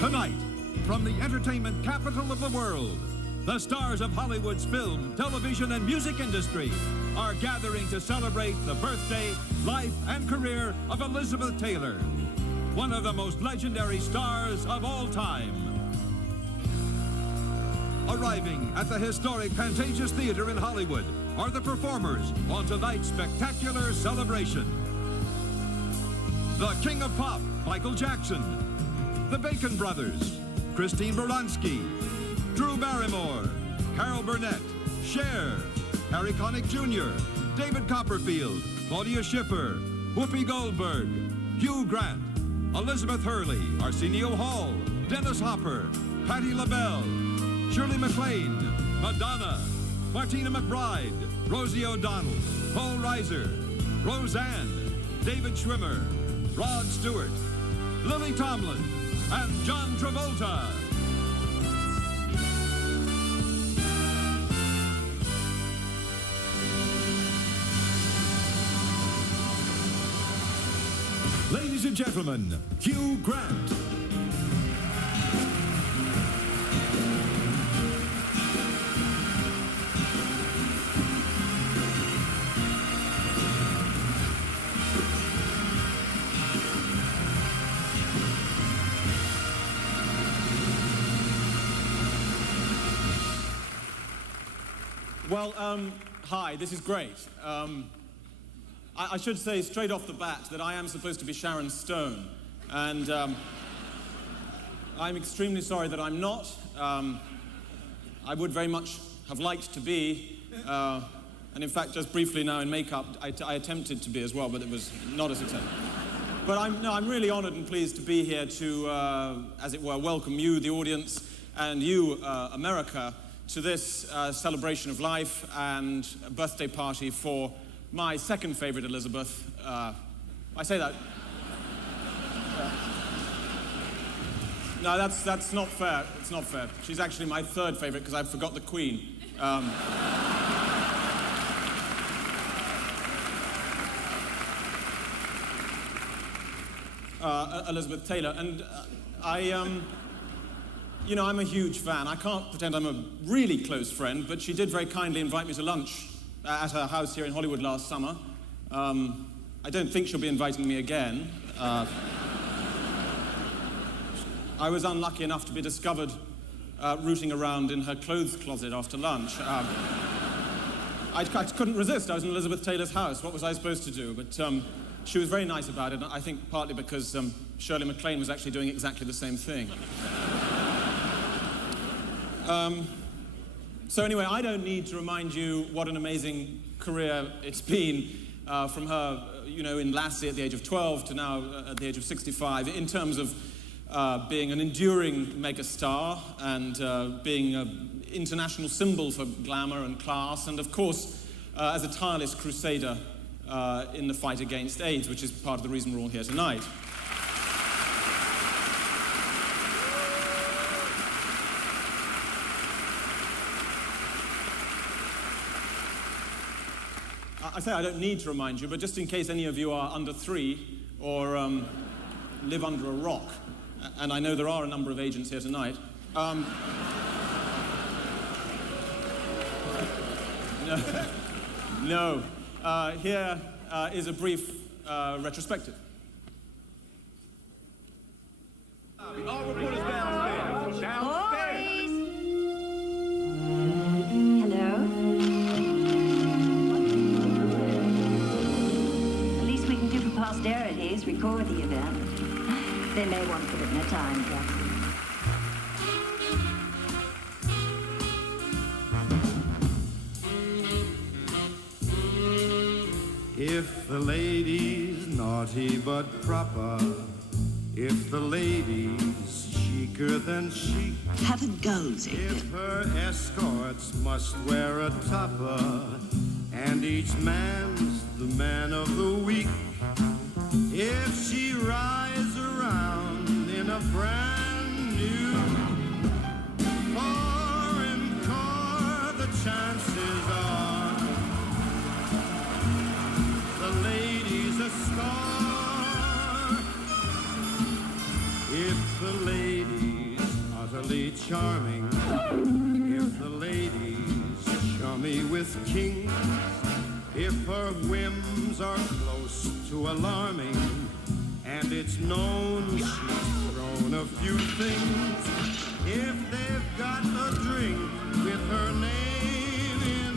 Tonight, from the entertainment capital of the world, the stars of Hollywood's film, television, and music industry are gathering to celebrate the birthday, life, and career of Elizabeth Taylor, one of the most legendary stars of all time. Arriving at the historic Pantages Theater in Hollywood are the performers on tonight's spectacular celebration. The King of Pop, Michael Jackson. The Bacon Brothers, Christine Baranski, Drew Barrymore, Carol Burnett, Cher, Harry Connick Jr., David Copperfield, Claudia Schiffer, Whoopi Goldberg, Hugh Grant, Elizabeth Hurley, Arsenio Hall, Dennis Hopper, Patti LaBelle, Shirley MacLaine, Madonna, Martina McBride, Rosie O'Donnell, Paul Reiser, Roseanne, David Schwimmer, Rod Stewart, Lily Tomlin, and John Travolta. Ladies and gentlemen, Hugh Grant. Well, hi, this is great. I should say straight off the bat that I am supposed to be Sharon Stone, and I'm extremely sorry that I'm not. I would very much have liked to be, and in fact, just briefly now in makeup, I attempted to be as well, but it was not a success. But I'm really honored and pleased to be here to, as it were, welcome you, the audience, and you, America, to this celebration of life and a birthday party for my second favorite Elizabeth. I say that. No, that's not fair. It's not fair. She's actually my third favorite because I forgot the Queen. Elizabeth Taylor, and you know, I'm a huge fan. I can't pretend I'm a really close friend, but she did very kindly invite me to lunch at her house here in Hollywood last summer. I don't think she'll be inviting me again. I was unlucky enough to be discovered rooting around in her clothes closet after lunch. I couldn't resist. I was in Elizabeth Taylor's house. What was I supposed to do? But she was very nice about it, I think partly because Shirley MacLaine was actually doing exactly the same thing. So anyway, I don't need to remind you what an amazing career it's been from her, you know, in Lassie at the age of 12 to now at the age of 65, in terms of being an enduring megastar and being an international symbol for glamour and class, and of course, as a tireless crusader in the fight against AIDS, which is part of the reason we're all here tonight. I say I don't need to remind you, but just in case any of you are under 3 or live under a rock, and I know there are a number of agents here tonight, no. Here is a brief retrospective. All reporters downstairs. Downstairs. Hello? The least we can do for posterity is record the event. They may want to put it in a time capsule. If the lady's naughty but proper, if the lady's chicer than chic, Have a go, if her escorts must wear a topper, and each man's the man of the week, if she rides around in a brand new foreign car, the chances are the lady's a star. If the lady charming if the ladies chummy with kings. If her whims are close to alarming, and it's known she's thrown a few things. If they've got a drink with her name in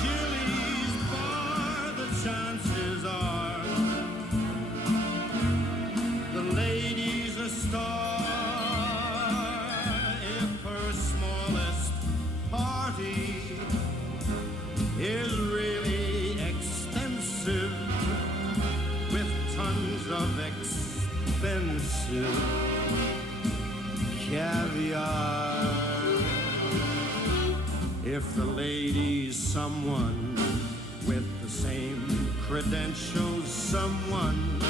Chili's bar, the chances are the lady's a star. If her smallest party is really extensive with tons of expensive caviar. If the lady's someone with the same credentials, someone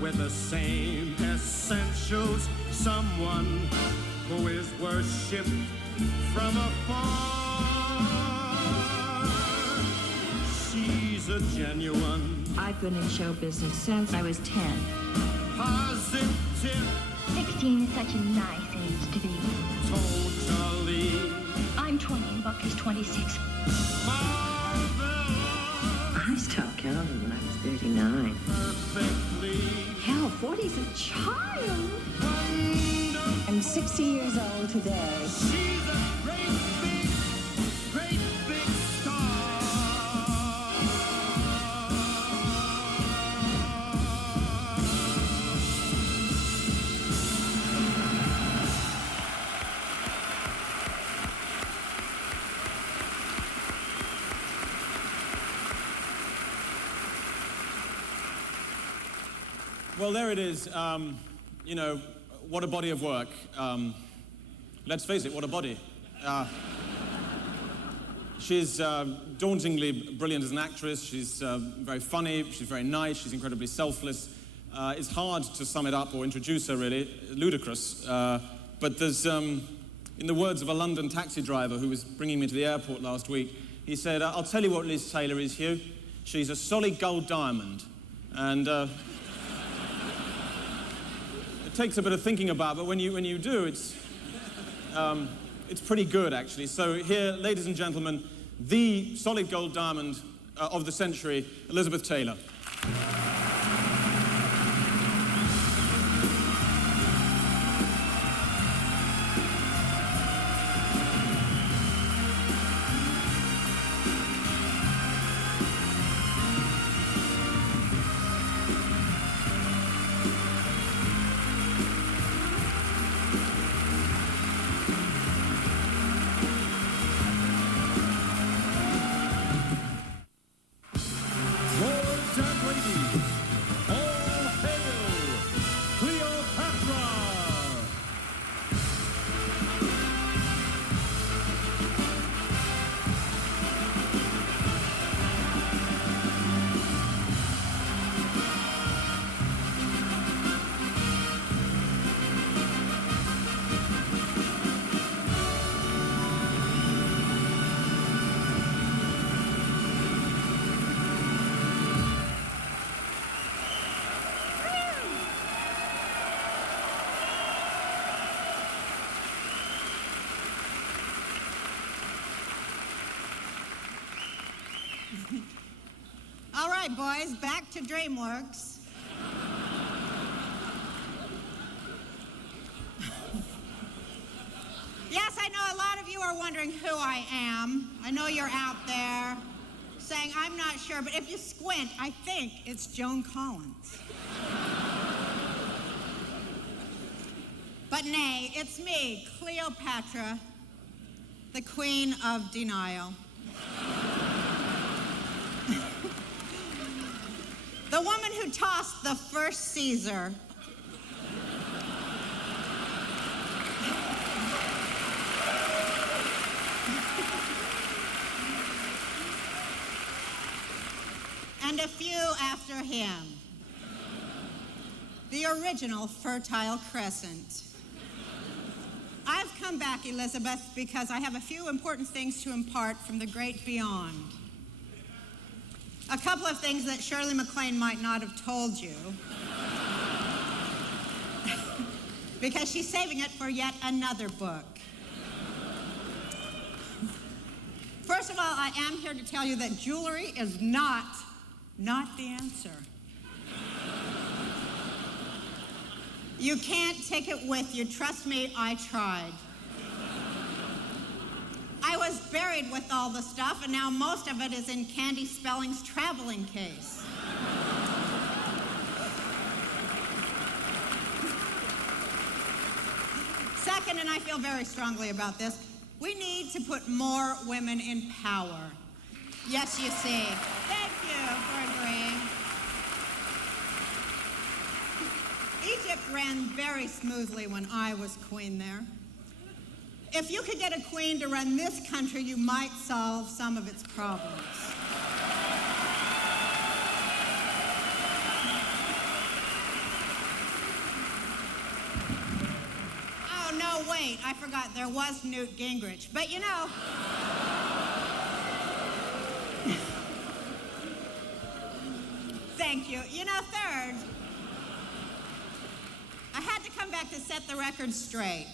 with the same essentials, someone who is worshipped from afar, she's a genuine. I've been in show business since I was 10. Positive. 16 is such a nice age to be. Totally. I'm 20 and Buck is 26. Marvelous. I stopped counting when I was 39. Perfectly. Hell, 40's a child. Wonderful. I'm 60 years old today. She's a great big star. Well, there it is. You know, what a body of work. Let's face it, what a body. She's dauntingly brilliant as an actress. She's very funny. She's very nice. She's incredibly selfless. It's hard to sum it up or introduce her, really. Ludicrous. But there's, in the words of a London taxi driver who was bringing me to the airport last week, he said, I'll tell you what Liz Taylor is, Hugh. She's a solid gold diamond. And it takes a bit of thinking about, but when you do, it's pretty good, actually. So here, ladies and gentlemen, the solid gold diamond of the century, Elizabeth Taylor. Lords and ladies, all hail Cleopatra! All right, boys, back to DreamWorks. Yes, I know a lot of you are wondering who I am. I know you're out there saying, I'm not sure, but if you squint, I think it's Joan Collins. But nay, it's me, Cleopatra, the Queen of Denial. The woman who tossed the first Caesar. And a few after him. The original Fertile Crescent. I've come back, Elizabeth, because I have a few important things to impart from the great beyond. A couple of things that Shirley MacLaine might not have told you. because she's saving it for yet another book. First of all, I am here to tell you that jewelry is not the answer. You can't take it with you. Trust me, I tried. I was buried with all the stuff, and now most of it is in Candy Spelling's traveling case. Second, and I feel very strongly about this, we need to put more women in power. Yes, you see. Thank you for agreeing. Egypt ran very smoothly when I was queen there. If you could get a queen to run this country, you might solve some of its problems. Oh, no, wait, I forgot, there was Newt Gingrich. But you know, thank you. You know, third, I had to come back to set the record straight.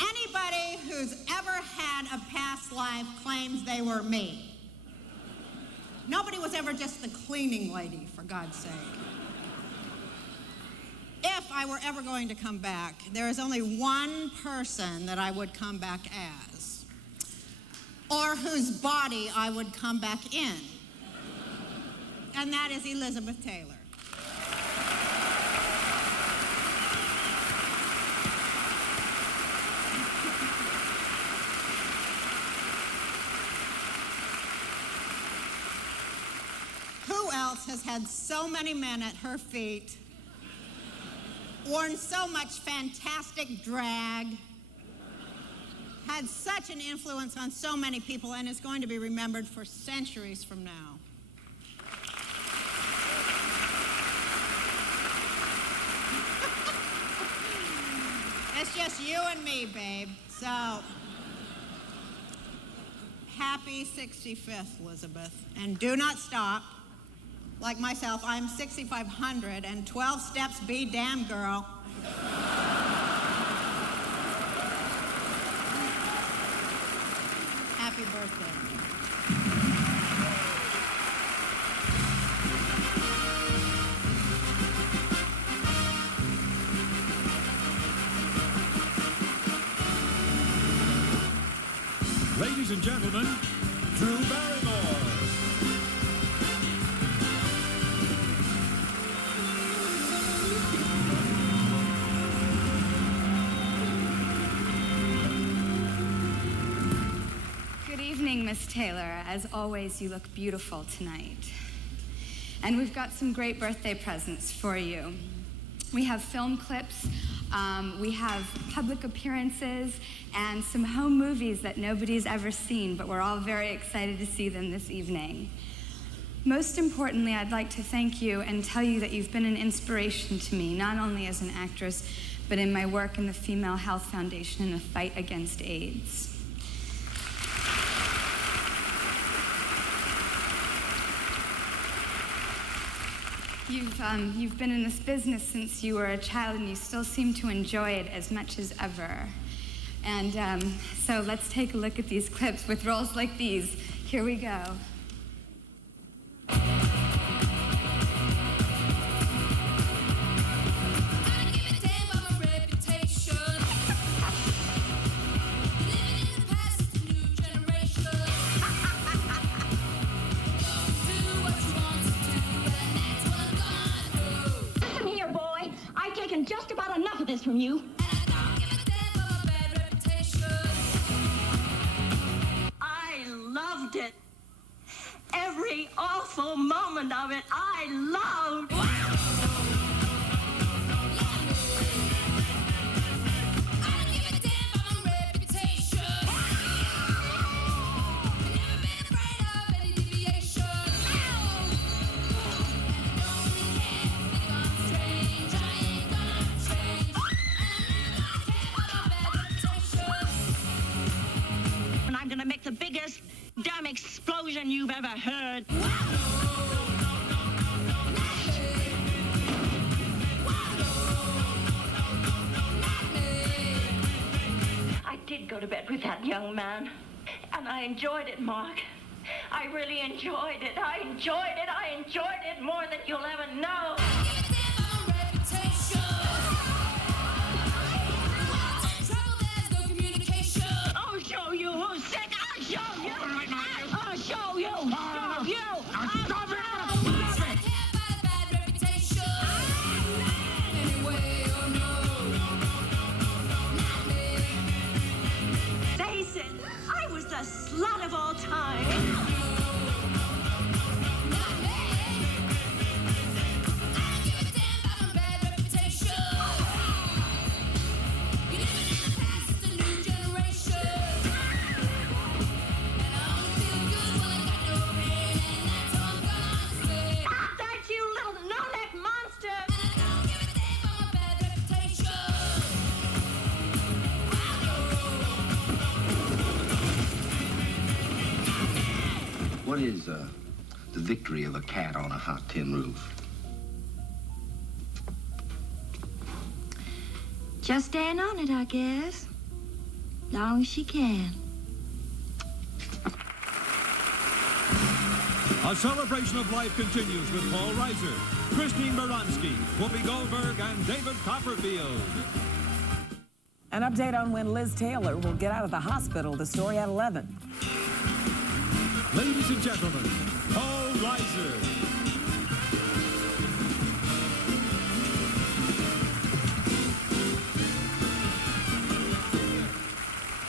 Anybody who's ever had a past life claims they were me. Nobody was ever just the cleaning lady, for God's sake. If I were ever going to come back, there is only one person that I would come back as, or whose body I would come back in, and that is Elizabeth Taylor. Who else has had so many men at her feet, worn so much fantastic drag, had such an influence on so many people, and is going to be remembered for centuries from now? It's just you and me, babe. So, happy 65th, Elizabeth. And do not stop. Like myself, I'm 6,500, and 12 steps be damn, girl. Happy birthday. Ladies and gentlemen, Drew Barrymore. Good evening, Miss Taylor. As always, you look beautiful tonight. And we've got some great birthday presents for you. We have film clips, we have public appearances, and some home movies that nobody's ever seen, but we're all very excited to see them this evening. Most importantly, I'd like to thank you and tell you that you've been an inspiration to me, not only as an actress, but in my work in the Female Health Foundation in the fight against AIDS. You've been in this business since you were a child, and you still seem to enjoy it as much as ever. And so let's take a look at these clips with roles like these. Here we go. Just about enough of this from you. I loved it. Every awful moment of it, I loved. Make the biggest damn explosion you've ever heard. go to bed with that young man. And I enjoyed it, Mark. I really enjoyed it. I enjoyed it. I enjoyed it more than you'll ever know. I'll show you who's sick. I'll show you. All right, I'll show you. Show you. Stop it! Face it, I was the slut of all time. What is the victory of a cat on a hot tin roof? Just stand on it, I guess. Long as she can. A celebration of life continues with Paul Reiser, Christine Baranski, Whoopi Goldberg, and David Copperfield. An update on when Liz Taylor will get out of the hospital. The story at 11. Ladies and gentlemen, Paul Reiser.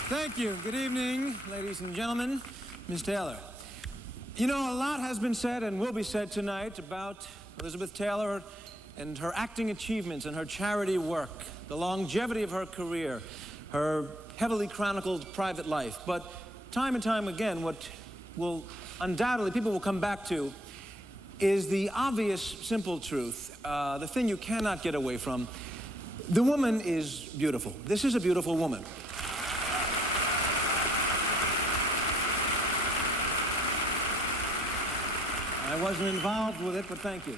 Thank you. Good evening, ladies and gentlemen. Ms. Taylor. You know, a lot has been said and will be said tonight about Elizabeth Taylor and her acting achievements and her charity work, the longevity of her career, her heavily chronicled private life. But time and time again, what will undoubtedly people will come back to is the obvious, simple truth, the thing you cannot get away from. The woman is beautiful. This is a beautiful woman. I wasn't involved with it, but thank you.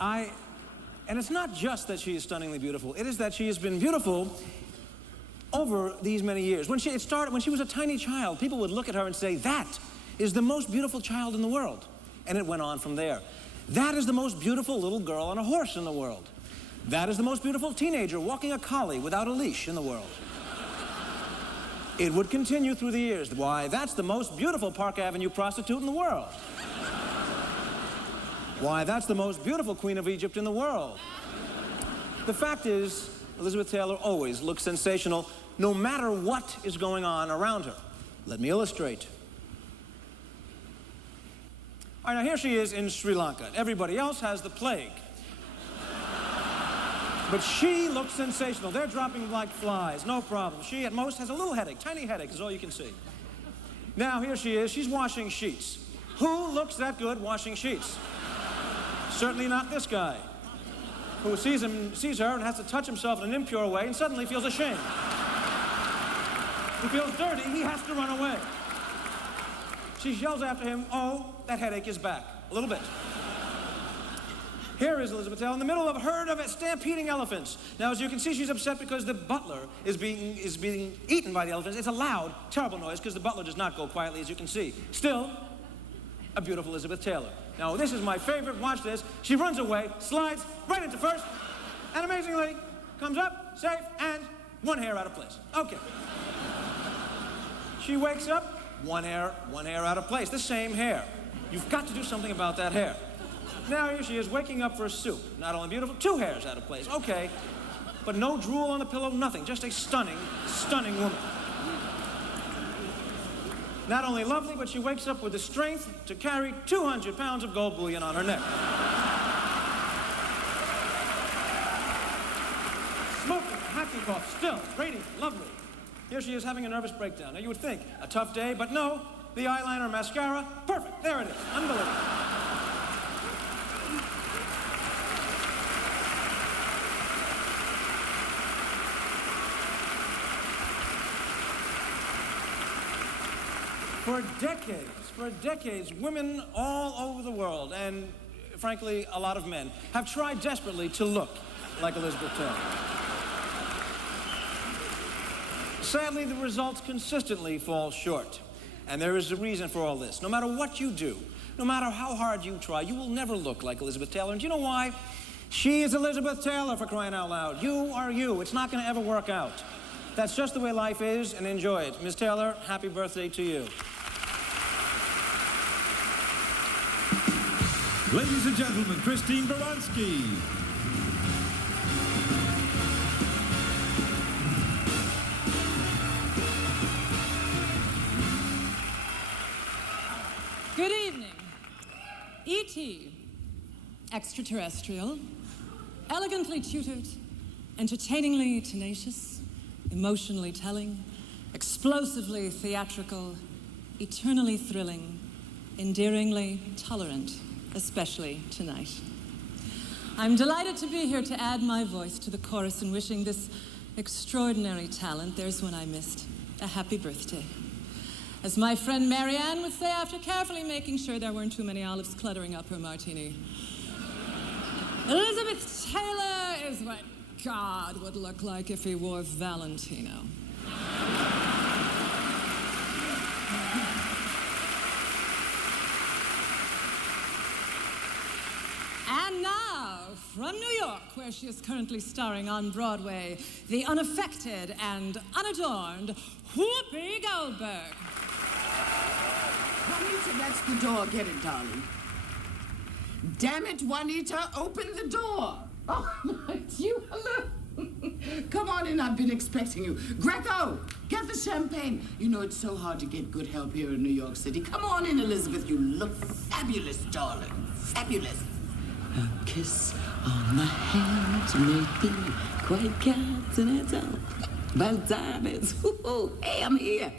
And it's not just that she is stunningly beautiful. It is that she has been beautiful over these many years. When she was a tiny child, people would look at her and say, that is the most beautiful child in the world. And it went on from there. That is the most beautiful little girl on a horse in the world. That is the most beautiful teenager walking a collie without a leash in the world. It would continue through the years. Why, that's the most beautiful Park Avenue prostitute in the world. Why, that's the most beautiful Queen of Egypt in the world. The fact is, Elizabeth Taylor always looks sensational, no matter what is going on around her. Let me illustrate. All right, now here she is in Sri Lanka. Everybody else has the plague. But she looks sensational. They're dropping like flies, no problem. She, at most, has a little headache. Tiny headache is all you can see. Now, here she is. She's washing sheets. Who looks that good washing sheets? Certainly not this guy, who sees her and has to touch himself in an impure way and suddenly feels ashamed. He feels dirty. He has to run away. She yells after him, oh, that headache is back. A little bit. Here is Elizabeth Taylor in the middle of a herd of stampeding elephants. Now, as you can see, she's upset because the butler is being eaten by the elephants. It's a loud, terrible noise because the butler does not go quietly, as you can see. Still, a beautiful Elizabeth Taylor. Now, this is my favorite. Watch this. She runs away, slides right into first, and amazingly, comes up, safe, and one hair out of place. Okay. She wakes up, one hair out of place, the same hair. You've got to do something about that hair. Now here she is waking up for a soup. Not only beautiful, 2 hairs out of place. Okay, but no drool on the pillow, nothing. Just a stunning, stunning woman. Not only lovely, but she wakes up with the strength to carry 200 pounds of gold bullion on her neck. Smoking, hacking cough, still, radiant, lovely. Here she is having a nervous breakdown. Now you would think, a tough day, but no. The eyeliner, mascara, perfect. There it is. Unbelievable. For decades, women all over the world, and frankly, a lot of men, have tried desperately to look like Elizabeth Taylor. Sadly, the results consistently fall short. And there is a reason for all this. No matter what you do, no matter how hard you try, you will never look like Elizabeth Taylor. And do you know why? She is Elizabeth Taylor, for crying out loud. You are you. It's not going to ever work out. That's just the way life is, and enjoy it. Miss Taylor, happy birthday to you. Ladies and gentlemen, Christine Baranski. Good evening. E.T., extraterrestrial, elegantly tutored, entertainingly tenacious, emotionally telling, explosively theatrical, eternally thrilling, endearingly tolerant, especially tonight. I'm delighted to be here to add my voice to the chorus in wishing this extraordinary talent, there's one I missed, a happy birthday. As my friend Marianne would say after carefully making sure there weren't too many olives cluttering up her martini. Elizabeth Taylor is what God would look like if he wore Valentino. And now, from New York, where she is currently starring on Broadway, the unaffected and unadorned Whoopi Goldberg. Juanita, that's the door. Get it, darling. Damn it, Juanita, open the door. Oh, it's you. Hello. Come on in, I've been expecting you. Greco, get the champagne. You know, it's so hard to get good help here in New York City. Come on in, Elizabeth. You look fabulous, darling. Fabulous. A kiss on the hand may be quite continental. But diamonds, ooh, hey, I'm here.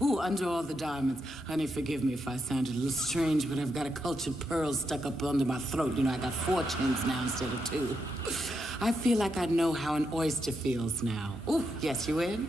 Ooh, under all the diamonds. Honey, forgive me if I sounded a little strange, but I've got a cultured pearl stuck up under my throat. You know, I got 4 chins now instead of 2. I feel like I know how an oyster feels now. Ooh, yes, you in?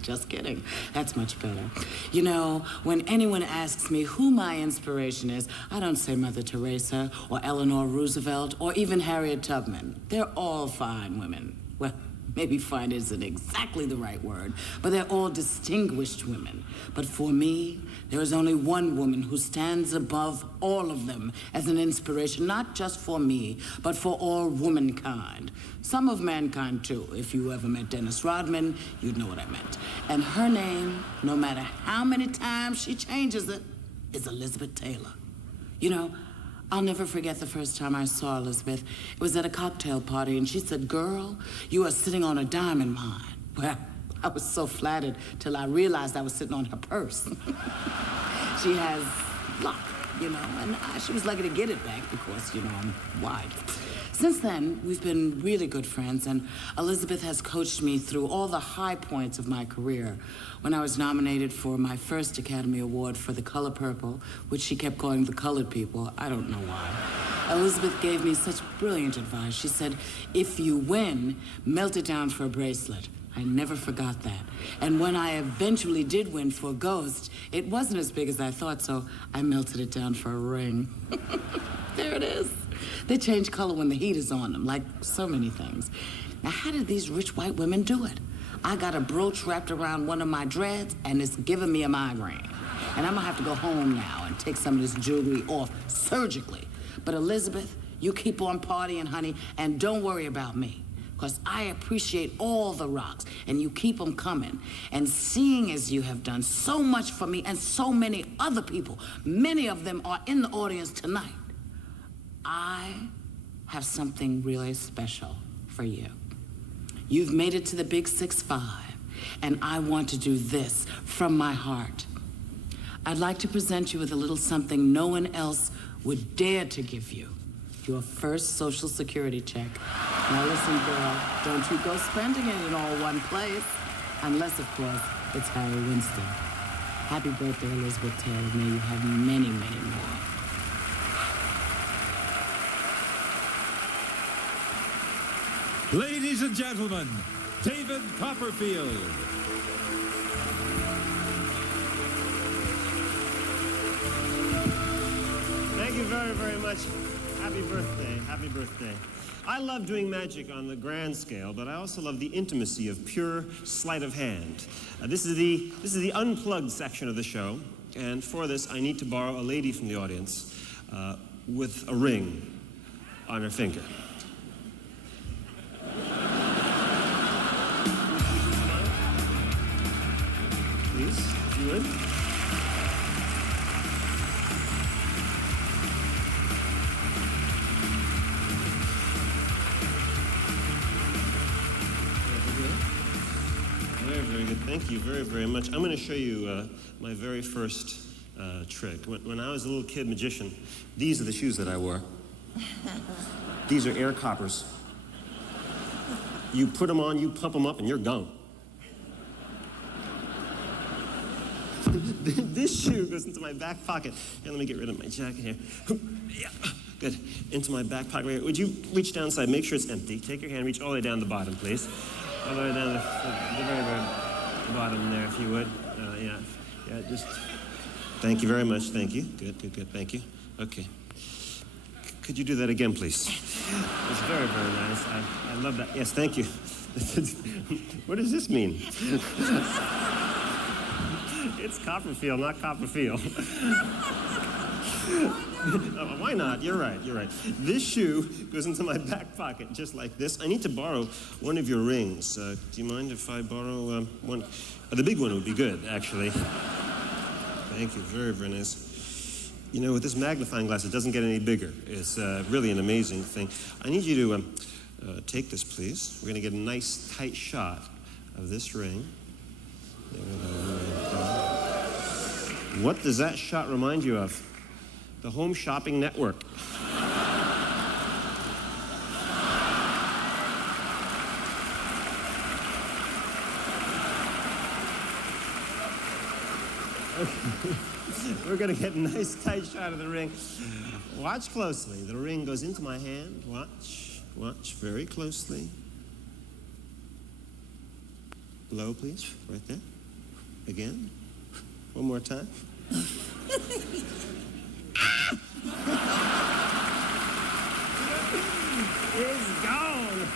Just kidding. That's much better. You know, when anyone asks me who my inspiration is, I don't say Mother Teresa or Eleanor Roosevelt or even Harriet Tubman. They're all fine women. Well, maybe fine isn't exactly the right word, but they're all distinguished women. But for me, there is only one woman who stands above all of them as an inspiration, not just for me, but for all womankind. Some of mankind, too. If you ever met Dennis Rodman, you'd know what I meant. And her name, no matter how many times she changes it, is Elizabeth Taylor. You know, I'll never forget the first time I saw Elizabeth. It was at a cocktail party, and she said, "Girl, you are sitting on a diamond mine." Well, I was so flattered till I realized I was sitting on her purse. She has luck, you know, and she was lucky to get it back because, you know, I'm wide. Since then, we've been really good friends, and Elizabeth has coached me through all the high points of my career. When I was nominated for my first Academy Award for The Color Purple, which she kept calling The Colored People, I don't know why, Elizabeth gave me such brilliant advice. She said, if you win, melt it down for a bracelet. I never forgot that. And when I eventually did win for Ghost, it wasn't as big as I thought, so I melted it down for a ring. There it is. They change color when the heat is on them, like so many things. Now, how did these rich white women do it? I got a brooch wrapped around one of my dreads, and it's giving me a migraine. And I'm gonna have to go home now and take some of this jewelry off surgically. But Elizabeth, you keep on partying, honey, and don't worry about me. Because I appreciate all the rocks, and you keep them coming. And seeing as you have done so much for me and so many other people, many of them are in the audience tonight, I have something really special for you. You've made it to the big 6'5", and I want to do this from my heart. I'd like to present you with a little something no one else would dare to give you. Your first Social Security check. Now listen, girl, don't you go spending it in all one place. Unless, of course, it's Harry Winston. Happy birthday, Elizabeth Taylor. May you have many, many more. Ladies and gentlemen, David Copperfield. Thank you very, very much. Happy birthday. Happy birthday. I love doing magic on the grand scale, but I also love the intimacy of pure sleight of hand. This is the unplugged section of the show, and for this, I need to borrow a lady from the audience with a ring on her finger. Please, if you would. Very good. Thank you very, very much. I'm going to show you my very first trick. When I was a little kid magician, these are the shoes that I wore. These are air coppers. You put them on, you pump them up, and you're gone. This shoe goes into my back pocket. Here, let me get rid of my jacket here. Yeah, good. Into my back pocket. Right. Would you reach down side? Make sure it's empty. Take your hand, reach all the way down the bottom, please. All the way down the very, very bottom there, if you would. Yeah, just, thank you very much, thank you. Good, good, good, thank you. Okay. Could you do that again, please? It's very, very nice. I love that. Yes, thank you. What does this mean? It's Copperfield, not Copperfield. Oh, why not? You're right, you're right. This shoe goes into my back pocket, just like this. I need to borrow one of your rings. Do you mind if I borrow one? The big one would be good, actually. Thank you, very, very nice. You know, with this magnifying glass, it doesn't get any bigger. It's really an amazing thing. I need you to take this, please. We're gonna get a nice, tight shot of this ring. There we go. What does that shot remind you of? The Home Shopping Network. Okay. We're going to get a nice tight shot of the ring. Watch closely. The ring goes into my hand. Watch. Watch very closely. Blow, please. Right there. Again. One more time. It's gone.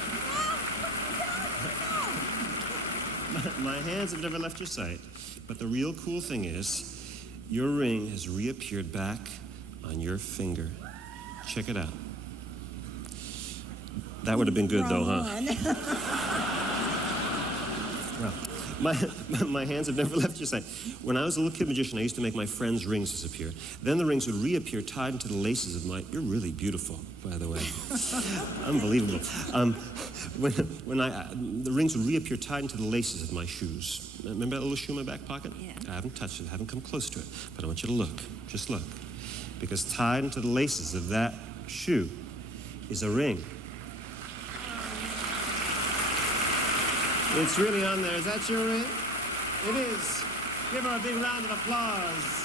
My hands have never left your sight. But the real cool thing is, your ring has reappeared back on your finger. Check it out. That would have been good, though, huh? Well, my hands have never left your sight. When I was a little kid magician, I used to make my friends' rings disappear. Then the rings would reappear tied into the laces of my... You're really beautiful, by the way. Unbelievable. The rings would reappear tied into the laces of my shoes. Remember that little shoe in my back pocket? Yeah. I haven't touched it, I haven't come close to it. But I want you to look. Just look. Because tied into the laces of that shoe is a ring. It's really on there. Is that your ring? It is. Give her a big round of applause.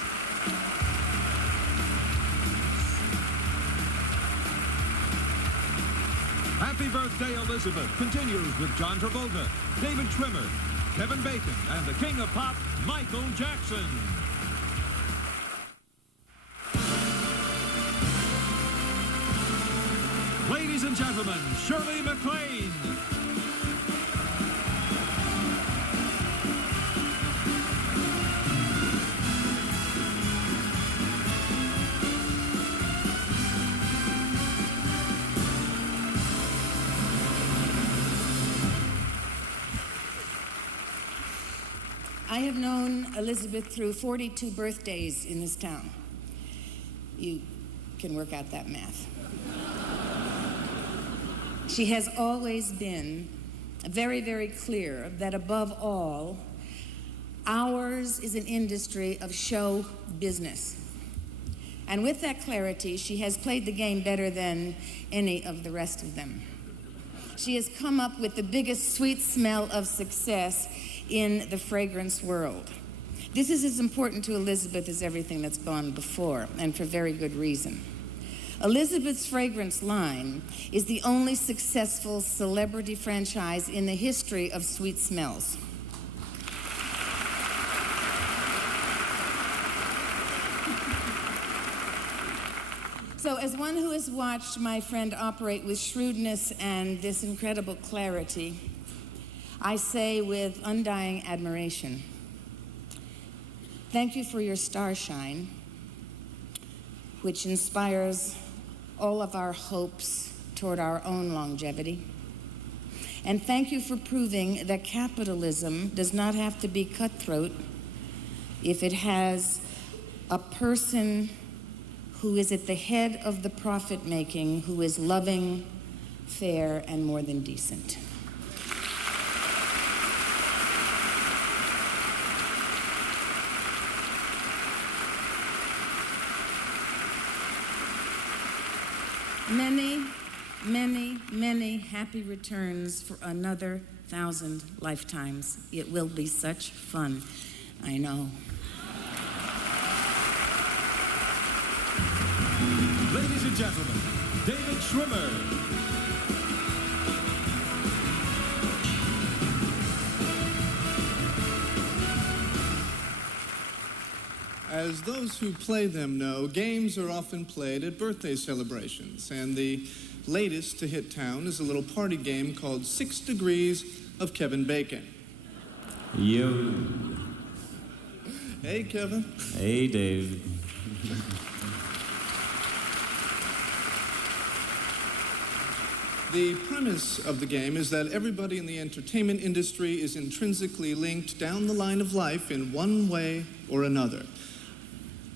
Happy Birthday, Elizabeth continues with John Travolta, David Schwimmer, Kevin Bacon, and the King of Pop, Michael Jackson. Ladies and gentlemen, Shirley MacLaine. I have known Elizabeth through 42 birthdays in this town. You can work out that math. She has always been very, very clear that above all, ours is an industry of show business. And with that clarity, she has played the game better than any of the rest of them. She has come up with the biggest sweet smell of success in the fragrance world. This is as important to Elizabeth as everything that's gone before, and for very good reason. Elizabeth's fragrance line is the only successful celebrity franchise in the history of sweet smells. as one who has watched my friend operate with shrewdness and this incredible clarity, I say with undying admiration, thank you for your starshine, which inspires all of our hopes toward our own longevity. And thank you for proving that capitalism does not have to be cutthroat if it has a person who is at the head of the profit-making, who is loving, fair, and more than decent. Many, many, many happy returns for another 1,000 lifetimes. It will be such fun, I know. Ladies and gentlemen, David Schwimmer. As those who play them know, games are often played at birthday celebrations, and the latest to hit town is a little party game called 6 Degrees of Kevin Bacon. Yo. Hey, Kevin. Hey, Dave. The premise of the game is that everybody in the entertainment industry is intrinsically linked down the line of life in one way or another.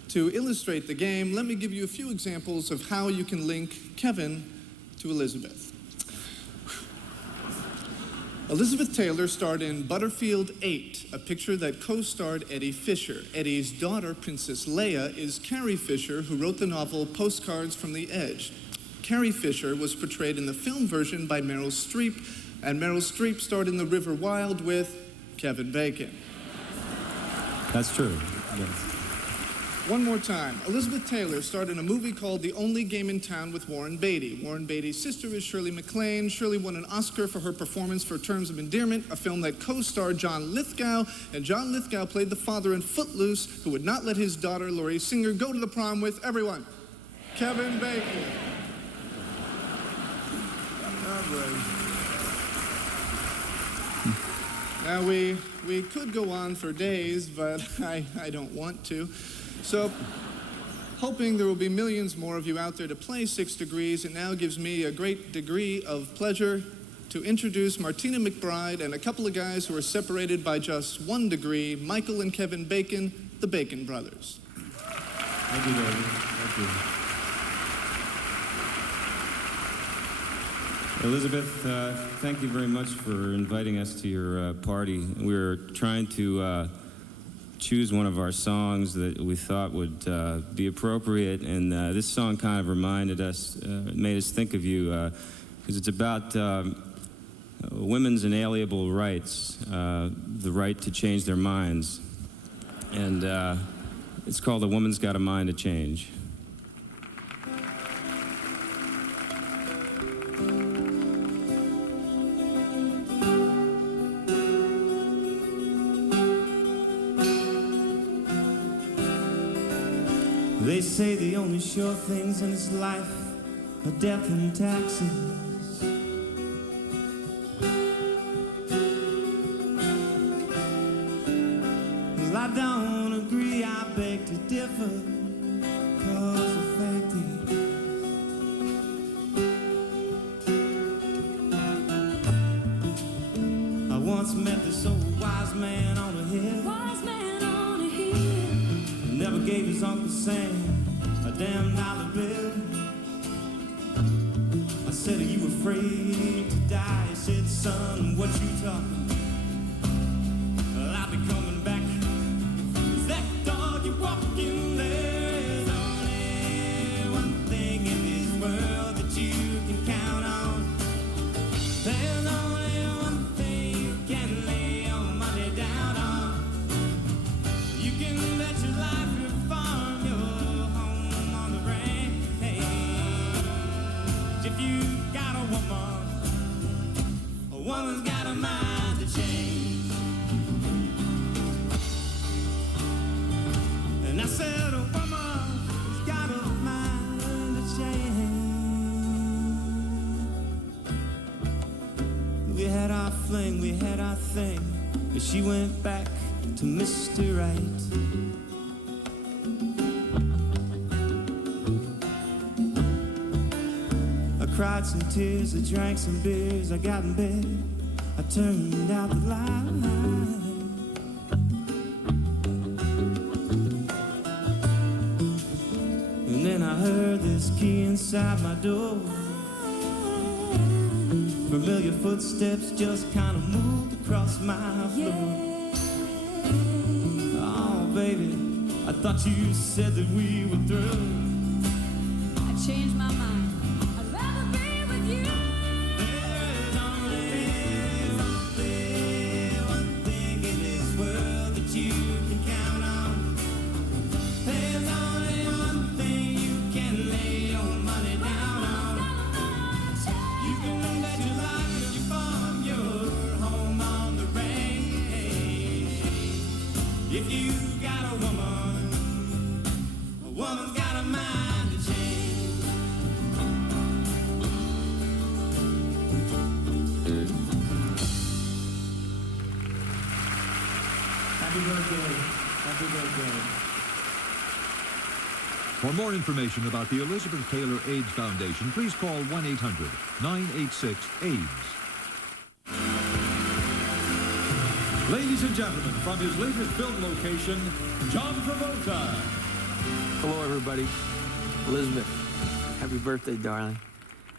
To illustrate the game, let me give you a few examples of how you can link Kevin to Elizabeth. Elizabeth Taylor starred in Butterfield 8, a picture that co-starred Eddie Fisher. Eddie's daughter, Princess Leia, is Carrie Fisher, who wrote the novel Postcards from the Edge. Carrie Fisher was portrayed in the film version by Meryl Streep, and Meryl Streep starred in The River Wild with Kevin Bacon. That's true. Yes. One more time. Elizabeth Taylor starred in a movie called The Only Game in Town with Warren Beatty. Warren Beatty's sister is Shirley MacLaine. Shirley won an Oscar for her performance for Terms of Endearment, a film that co-starred John Lithgow, and John Lithgow played the father in Footloose who would not let his daughter, Laurie Singer, go to the prom with everyone. Kevin Bacon. Now, we could go on for days, but I don't want to. So, hoping there will be millions more of you out there to play 6 Degrees, it now gives me a great degree of pleasure to introduce Martina McBride and a couple of guys who are separated by just 1 degree, Michael and Kevin Bacon, the Bacon Brothers. Thank you, David. Thank you. Elizabeth, thank you very much for inviting us to your party. We were trying to choose one of our songs that we thought would be appropriate, and this song kind of reminded us, made us think of you, because it's about women's inalienable rights, the right to change their minds. And it's called A Woman's Got a Mind to Change. They say the only sure things in this life are death and taxes. Well, I don't agree, I beg to differ, 'cause the fact is I once met this old wise man on a hill. Wise man on a hill. Never gave his Uncle Sam a damn dollar bill. I said, are you afraid to die? He said, son, what you talking? Well, I'll be coming back. Is that dog you walking? There's only one thing in this world that you can count on. There's only one thing you can lay your money down on. You can bet your life, your farm, your home on the range. If you got a woman's got a mind to change. And I said a woman's got a mind to change. our fling, we had our thing, but she went back to Mr. Right. I cried some tears, I drank some beers, I got in bed, I turned out the light. And then I heard this key inside my door. Familiar footsteps just kind of moved across my floor. Oh, baby, I thought you said that we were through. I changed my mind. I'd rather be with you. There's only one thing in this world that you can count on. There's only one thing you can lay your money down on. You can bet your life your farm, your home on the range. If you got a woman's got a mind to change. Happy birthday. Happy birthday. For more information about the Elizabeth Taylor AIDS Foundation, please call 1-800-986-AIDS. Ladies and gentlemen, from his latest film location, John Travolta. Hello, everybody. Elizabeth, happy birthday, darling.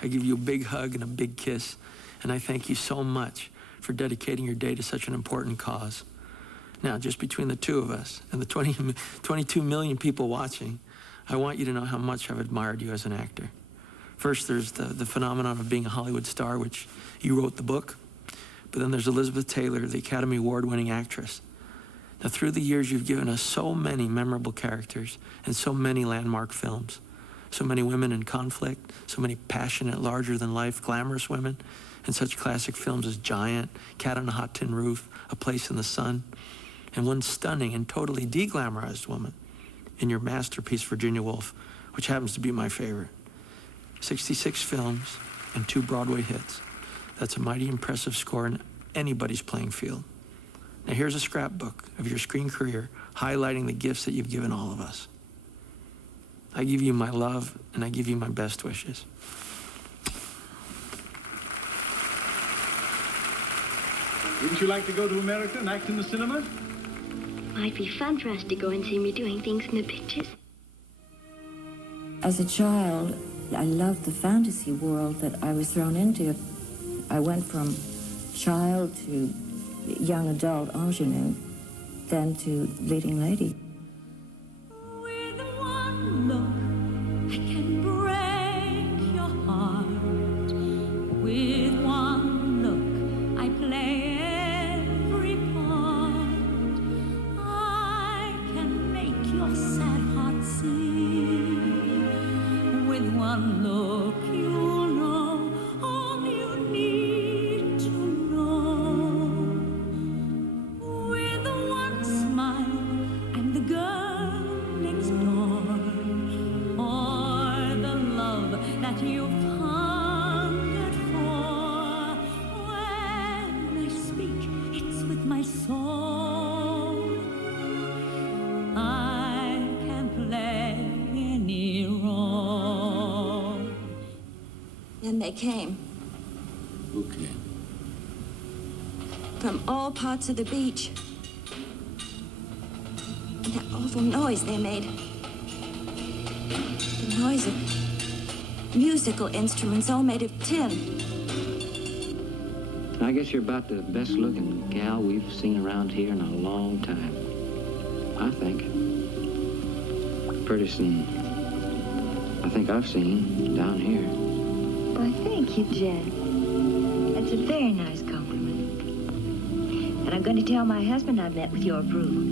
I give you a big hug and a big kiss, and I thank you so much for dedicating your day to such an important cause. Now, just between the two of us and the 22 million people watching, I want you to know how much I've admired you as an actor. First, there's the phenomenon of being a Hollywood star, which you wrote the book. But then there's Elizabeth Taylor, the Academy Award-winning actress. Now, through the years, you've given us so many memorable characters and so many landmark films. So many women in conflict, so many passionate, larger-than-life, glamorous women, and such classic films as Giant, Cat on a Hot Tin Roof, A Place in the Sun, and one stunning and totally de-glamorized woman in your masterpiece, Virginia Woolf, which happens to be my favorite. 66 films and 2 Broadway hits. That's a mighty impressive score in anybody's playing field. Now here's a scrapbook of your screen career highlighting the gifts that you've given all of us. I give you my love and I give you my best wishes. Wouldn't you like to go to America and act in the cinema? Might be fun for us to go and see me doing things in the pictures. As a child, I loved the fantasy world that I was thrown into. I went from child to young adult ingenue, then to leading lady. With one look, I can break your heart. With one look, I play every part. I can make your sad heart sing. With one look, you'll know all you need to know. With one smile, I'm the girl next door. Or the love that you've hungered for. When I speak, it's with my soul. I can play any role. Then they came. Who came? From all parts of the beach. And that awful noise they made. The noise of musical instruments all made of tin. I guess you're about the best looking gal we've seen around here in a long time. I think. Prettiest than I think I've seen down here. Why, thank you, Jed. That's a very nice compliment. And I'm going to tell my husband I've met with your approval.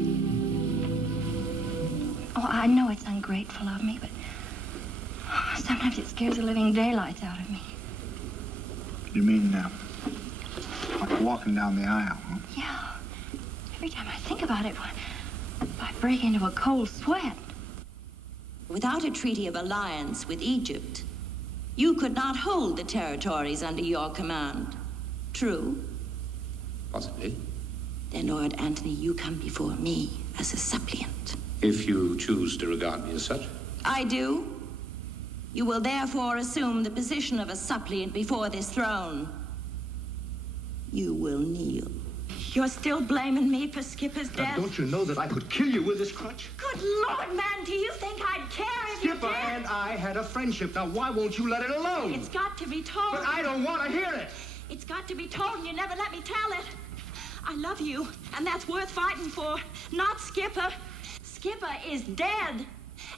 Oh, I know it's ungrateful of me, but sometimes it scares the living daylights out of me. You mean, like walking down the aisle, huh? Yeah. Every time I think about it, I break into a cold sweat. Without a treaty of alliance with Egypt, you could not hold the territories under your command. True? Possibly. Then, Lord Anthony, you come before me as a suppliant. If you choose to regard me as such. I do. You will therefore assume the position of a suppliant before this throne. You will kneel. You're still blaming me for Skipper's death? Don't you know that I could kill you with this crutch? Good Lord, man, do you think I'd care if you did? Skipper and I had a friendship. Now, why won't you let it alone? It's got to be told. But I don't want to hear it. It's got to be told, and you never let me tell it. I love you, and that's worth fighting for. Not Skipper. Skipper is dead,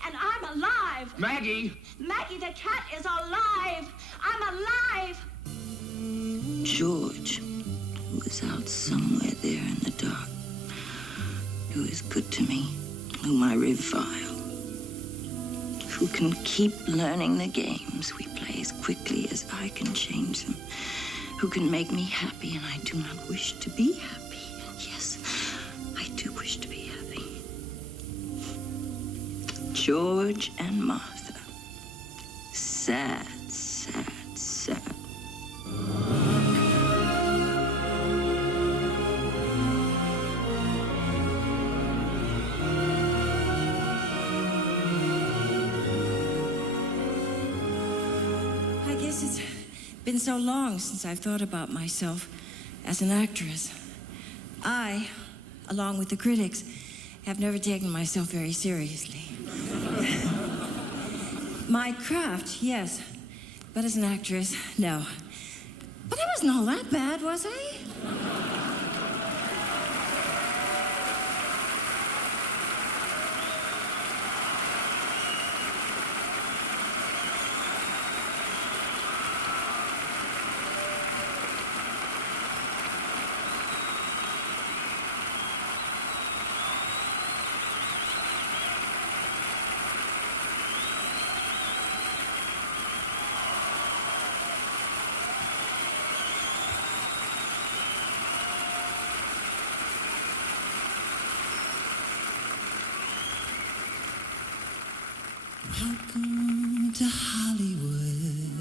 and I'm alive. Maggie! Maggie the cat is alive. I'm alive. George, who is out somewhere there in the dark, who is good to me, whom I revile, who can keep learning the games we play as quickly as I can change them, who can make me happy, and I do not wish to be happy. Yes, I do wish to be happy. George and Martha. Sad, sad, sad. I guess it's been so long since I've thought about myself as an actress. I, along with the critics, have never taken myself very seriously. My craft, yes, but as an actress, no. But I wasn't all that bad, was I? Welcome to Hollywood.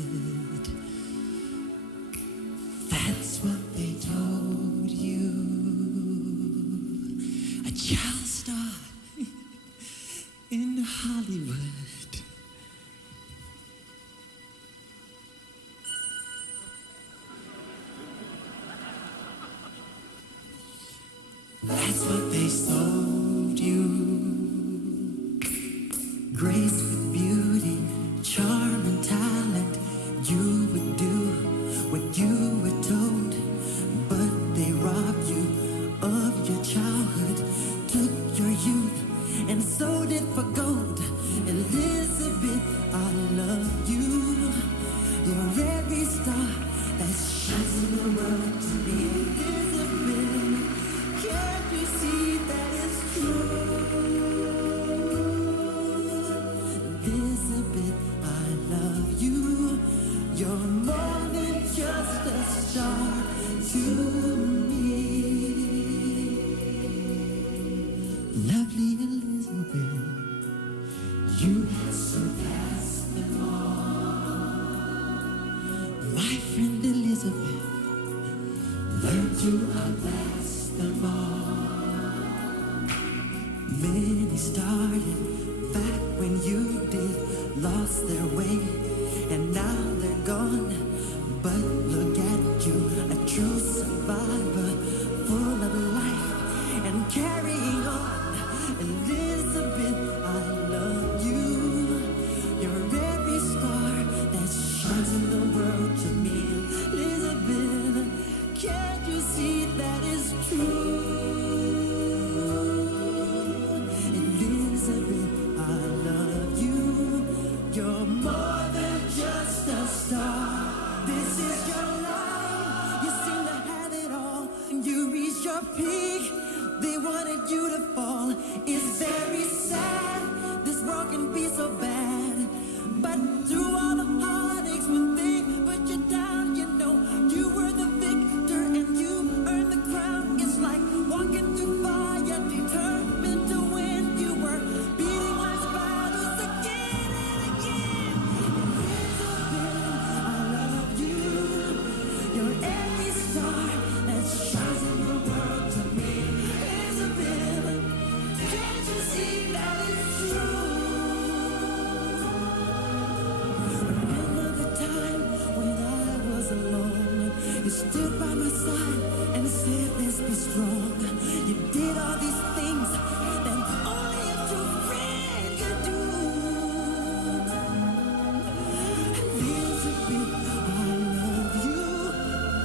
That's what they told you. A child star in Hollywood. That's what they sold you. Grace with beauty, charm and talent. You would do what you were told, but they robbed you of your childhood, took your youth and sold it for gold. Elizabeth, I love you. You're every star that shines in the world to me. Elizabeth, can't you see that it's true? Elizabeth, I love you. You're more than just a star to me. Lovely Elizabeth, you have surpassed them all. My friend Elizabeth, learn to outlast them all. Many started back when you did, lost their way, and now they're gone. But look at you, a true survivor, full of life and carrying on. Elizabeth, I love you. You're every star that shines in the world to me. Elizabeth, can't you see that is true? Elizabeth, I love you. You're more than just a star. This is your life. You seem to have it all. You reach your peak. They wanted you to fall. It's very sad. This world can be so bad. But through all the heartaches, when they put you down, you know you were the victor and you earned the crown. It's like walking through fire, determined to win. You were beating life's battles again and again. Elizabeth, I love you. You're every star that shines in the You stood by my side and said, let's be strong. You did all these things that only a true friend could do. Elizabeth, I love you.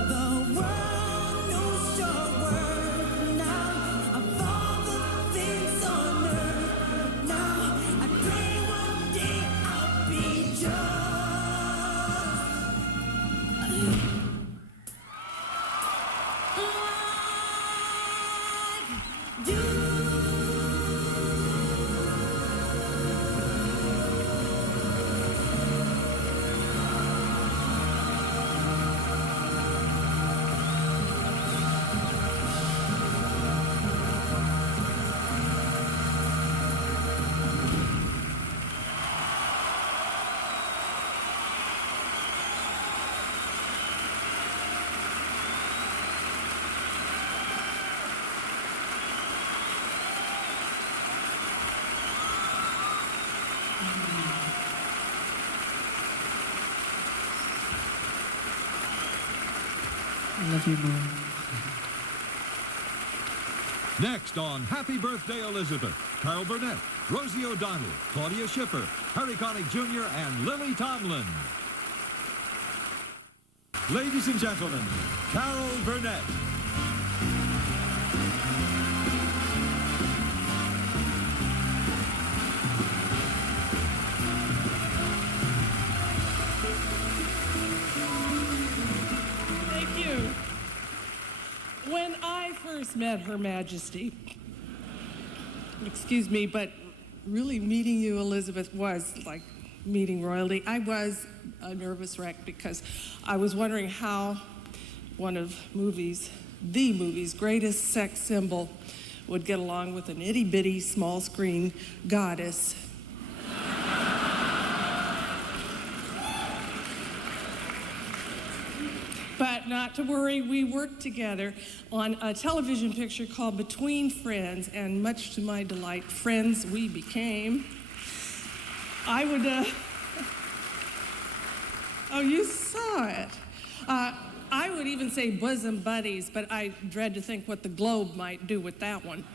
The world knows your word now. Of all the things on earth, now I pray one day I'll be yours. I love you more. Next on Happy Birthday Elizabeth, Carol Burnett, Rosie O'Donnell, Claudia Schiffer, Harry Connick Jr., and Lily Tomlin. Ladies and gentlemen, Carol Burnett. Thank you. When I first met Her Majesty, excuse me, but really meeting you, Elizabeth, was like meeting royalty. I was a nervous wreck because I was wondering how one of the movie's greatest sex symbol would get along with an itty-bitty small screen goddess. But not to worry, we worked together on a television picture called Between Friends, and much to my delight, friends we became. I would, oh, you saw it. I would even say bosom buddies, but I dread to think what the Globe might do with that one.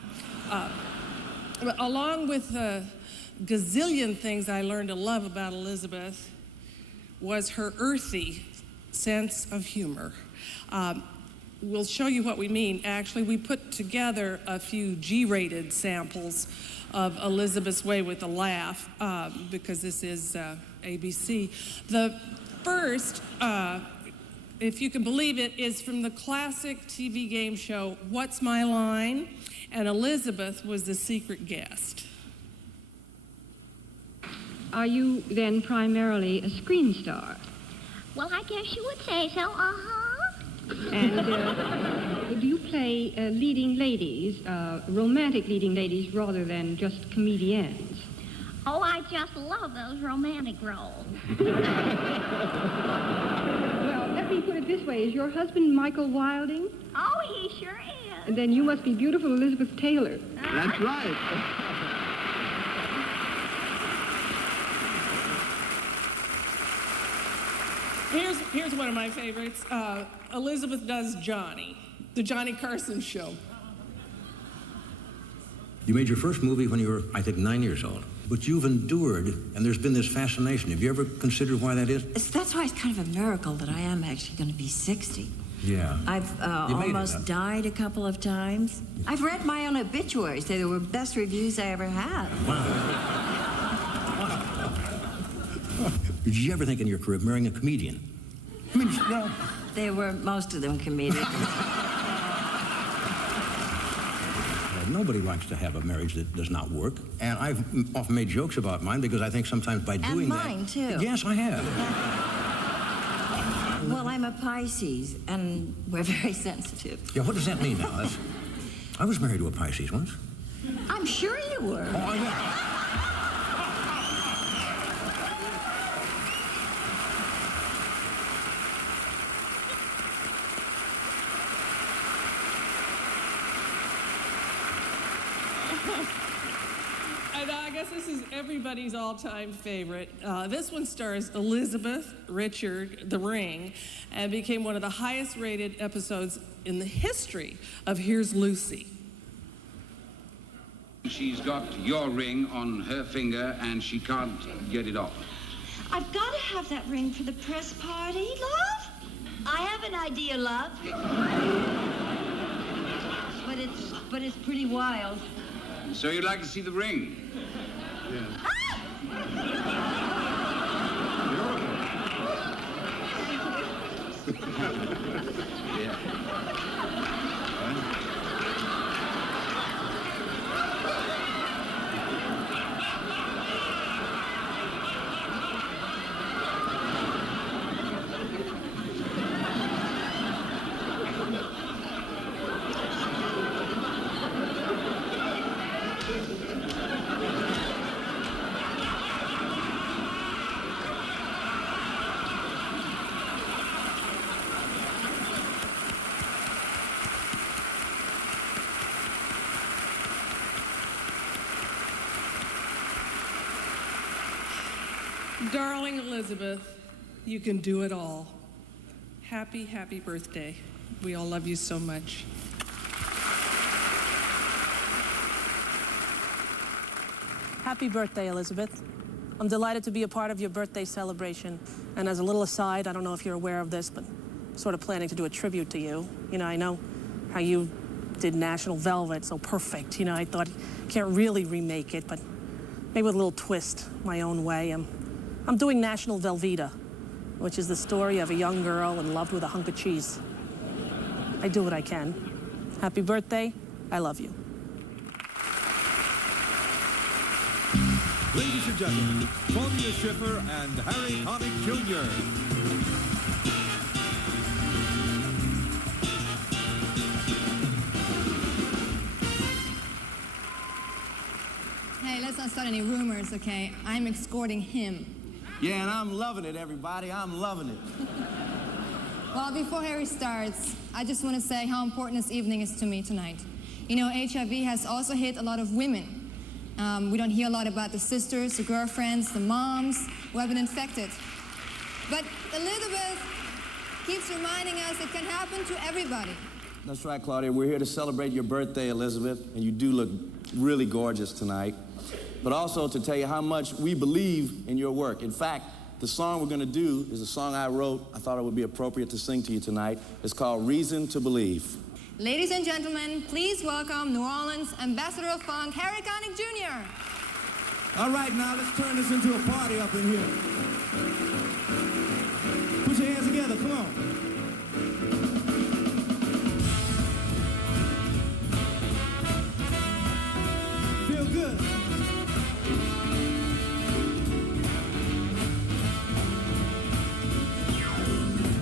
But along with the gazillion things I learned to love about Elizabeth was her earthy sense of humor. We'll show you what we mean. Actually, we put together a few G-rated samples of Elizabeth's Way with a Laugh, because this is ABC. The first, if you can believe it, is from the classic TV game show, What's My Line? And Elizabeth was the secret guest. Are you then primarily a screen star? Well, I guess you would say so, And do you play leading ladies, romantic leading ladies, rather than just comedians? Oh, I just love those romantic roles. Well, let me put it this way. Is your husband Michael Wilding? Oh, he sure is. And then you must be beautiful Elizabeth Taylor. That's right. Here's one of my favorites. Elizabeth does Johnny, the Johnny Carson show. You made your first movie when you were, I think, 9 years old. But you've endured, and there's been this fascination. Have you ever considered why that is? That's why it's kind of a miracle that I am actually going to be 60. Yeah. I've almost died a couple of times. I've read my own obituaries. They were the best reviews I ever had. Did you ever think in your career of marrying a comedian? I mean, no. They were, most of them, comedians. Nobody likes to have a marriage that does not work. And I've often made jokes about mine because I think sometimes by doing that... And mine, too. Yes, I have. Well, I'm a Pisces, and we're very sensitive. Yeah, what does that mean now? I was married to a Pisces once. I'm sure you were. Oh, yeah. And I guess this is everybody's all-time favorite. This one stars Elizabeth Richard, The Ring, and became one of the highest-rated episodes in the history of Here's Lucy. She's got your ring on her finger, and she can't get it off. I've got to have that ring for the press party, love. I have an idea, love. But it's pretty wild. So you'd like to see the ring? Yeah. Yeah. Darling Elizabeth, you can do it all. Happy, happy birthday. We all love you so much. Happy birthday, Elizabeth. I'm delighted to be a part of your birthday celebration. And as a little aside, I don't know if you're aware of this, but I'm sort of planning to do a tribute to you. You know, I know how you did National Velvet so perfect. You know, I thought, can't really remake it, but maybe with a little twist my own way. I'm doing National Velveeta, which is the story of a young girl in love with a hunk of cheese. I do what I can. Happy birthday. I love you. Ladies and gentlemen, Claudia Schiffer and Harry Connick Jr. Hey, let's not start any rumors, okay? I'm escorting him. Yeah, and I'm loving it, everybody. I'm loving it. Well, before Harry starts, I just want to say how important this evening is to me tonight. You know, HIV has also hit a lot of women. We don't hear a lot about the sisters, the girlfriends, the moms who have been infected. But Elizabeth keeps reminding us it can happen to everybody. That's right, Claudia. We're here to celebrate your birthday, Elizabeth, and you do look really gorgeous tonight. But also to tell you how much we believe in your work. In fact, the song we're going to do is a song I wrote. I thought it would be appropriate to sing to you tonight. It's called Reason to Believe. Ladies and gentlemen, please welcome New Orleans Ambassador of Funk, Harry Connick Jr. All right, now let's turn this into a party up in here. Put your hands together, come on. Feel good.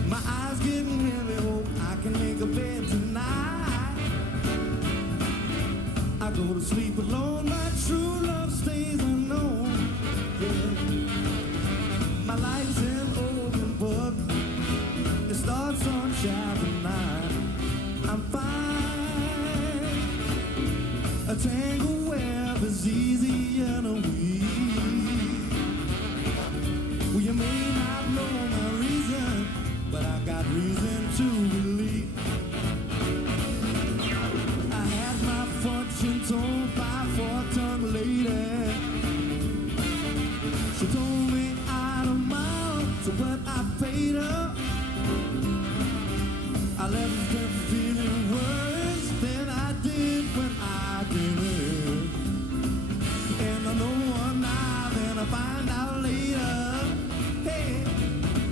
My eyes getting heavy, hope I can make a bed tonight. I go to sleep alone, my true love stays unknown. Yeah. My life's an open book, it starts on chapter 9. I'm fine, a tangle web is easier to weave. Well, you may not know my reason, but I got reason to believe. I had my fortune told by a 4-ton lady. She told me I don't amount to what I paid her. I left her feeling worse than I did when I came in. And I know now, then I find out later. Hey,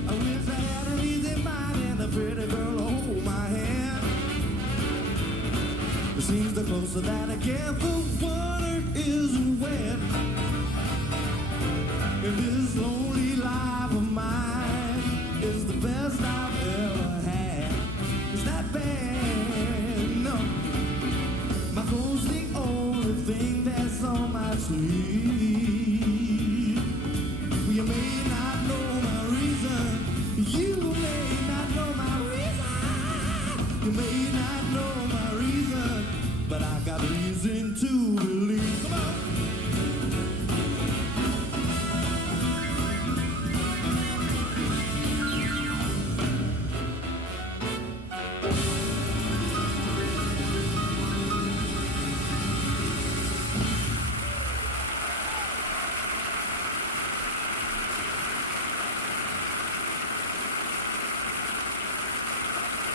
I wish I had an easy mind and a pretty girl to hold my hand. It seems the closer that I get, the water is wet. And this lonely life of mine is the best I've ever had. It's not bad, no. My phone's the only thing that's on my sleeve. You may not know my reason. You may not know my reason. You may not know my reason, but I got reason to believe. Come on.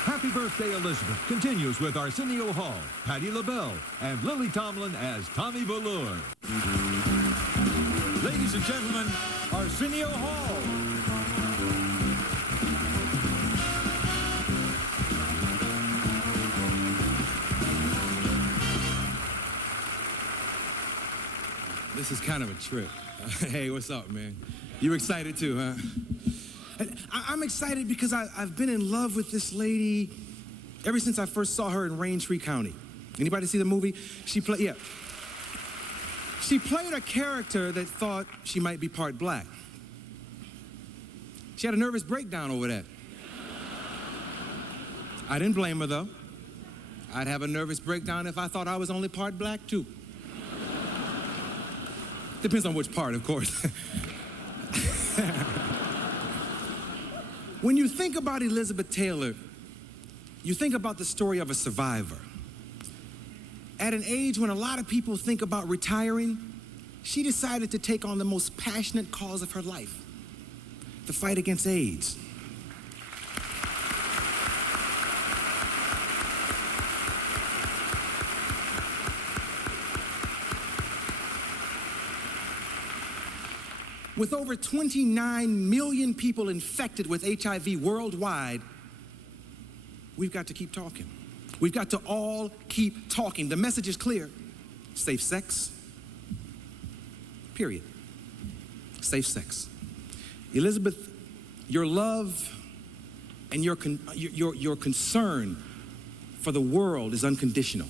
Happy Birthday, Elizabeth continues with Arsenio Hall, Patti LaBelle, and Lily Tomlin as Tommy Velour. Ladies and gentlemen, Arsenio Hall. This is kind of a trip. Hey, what's up, man? You excited too, huh? I'm excited because I've been in love with this lady ever since I first saw her in Raintree County. Anybody see the movie? She played a character that thought she might be part black. She had a nervous breakdown over that. I didn't blame her, though. I'd have a nervous breakdown if I thought I was only part black, too. Depends on which part, of course. When you think about Elizabeth Taylor, you think about the story of a survivor. At an age when a lot of people think about retiring, she decided to take on the most passionate cause of her life, the fight against AIDS. With over 29 million people infected with HIV worldwide, we've got to keep talking. We've got to all keep talking. The message is clear. Safe sex, period. Safe sex. Elizabeth, your love and your concern for the world is unconditional.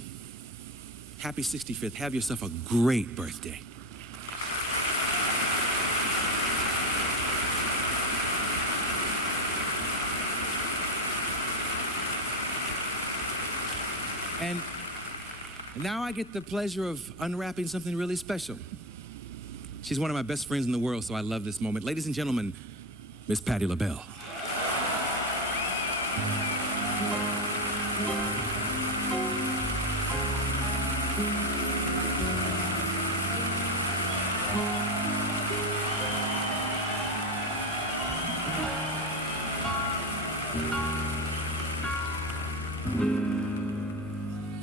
Happy 65th. Have yourself a great birthday. And now I get the pleasure of unwrapping something really special. She's one of my best friends in the world, so I love this moment. Ladies and gentlemen, Miss Patti LaBelle.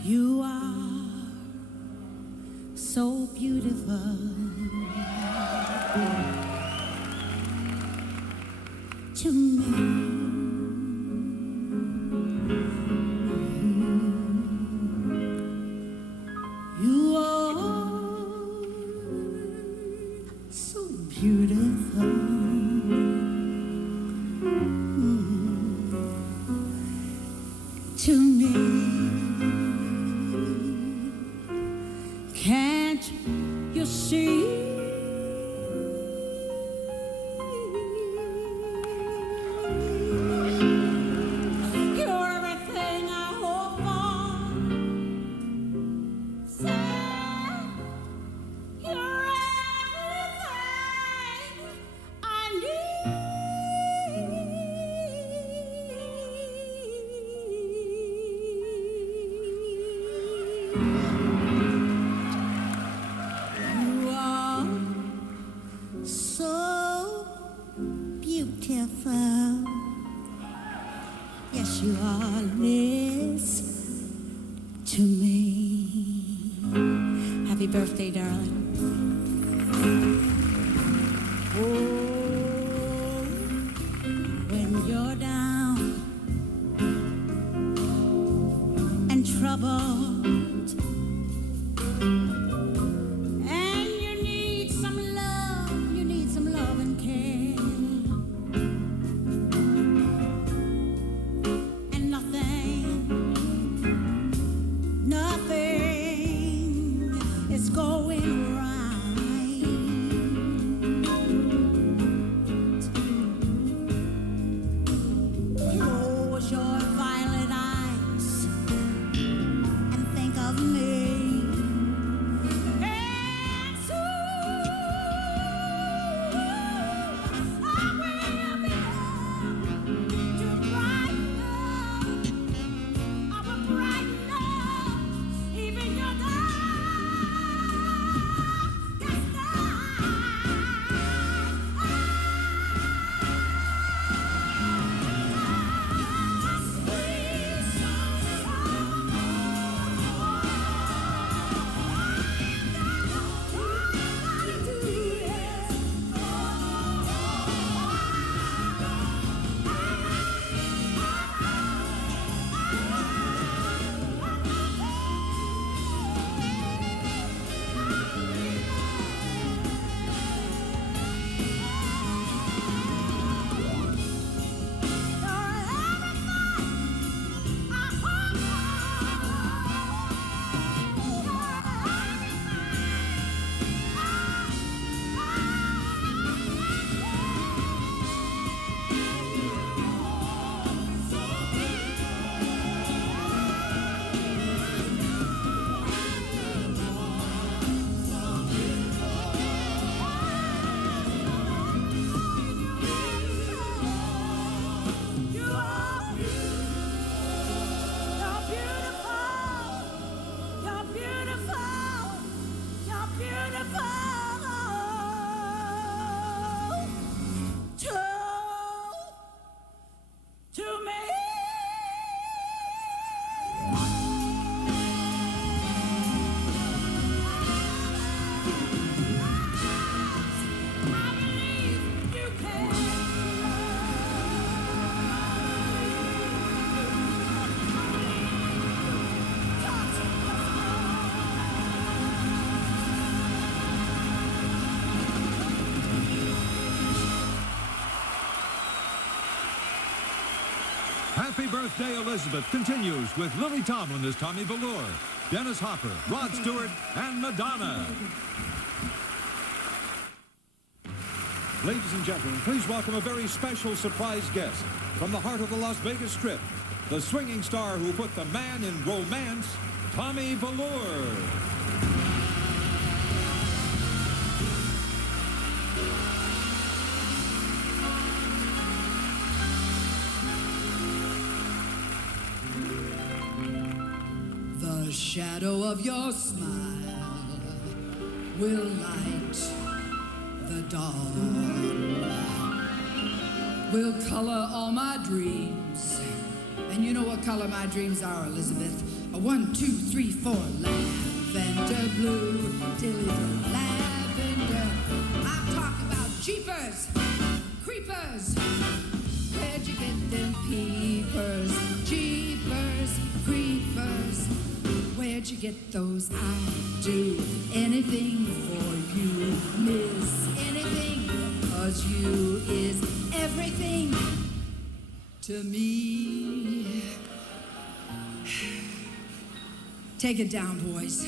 You are so beautiful to me. You are so beautiful to me. Can't you see? You're everything I hope for. Say you're everything I You are so beautiful. Yes, you are, Liz, to me. Happy birthday, darling. Oh, when you're down and troubled, and you need some love and care, and nothing is going right. Close your violet eyes and Happy Birthday, Elizabeth continues with Lily Tomlin as Tommy Velour, Dennis Hopper, Rod Stewart, and Madonna. Ladies and gentlemen, please welcome a very special surprise guest from the heart of the Las Vegas Strip, the swinging star who put the man in romance, Tommy Velour. The shadow of your smile will light the dawn, will color all my dreams. And you know what color my dreams are, Elizabeth. A 1, 2, 3, 4, lavender blue, dilly lavender. I'm talking about jeepers, creepers. Where'd you get them peepers? Jeepers, creepers. Where'd you get those? I'll do anything for you, miss, anything, 'cause you is everything to me. Take it down, boys.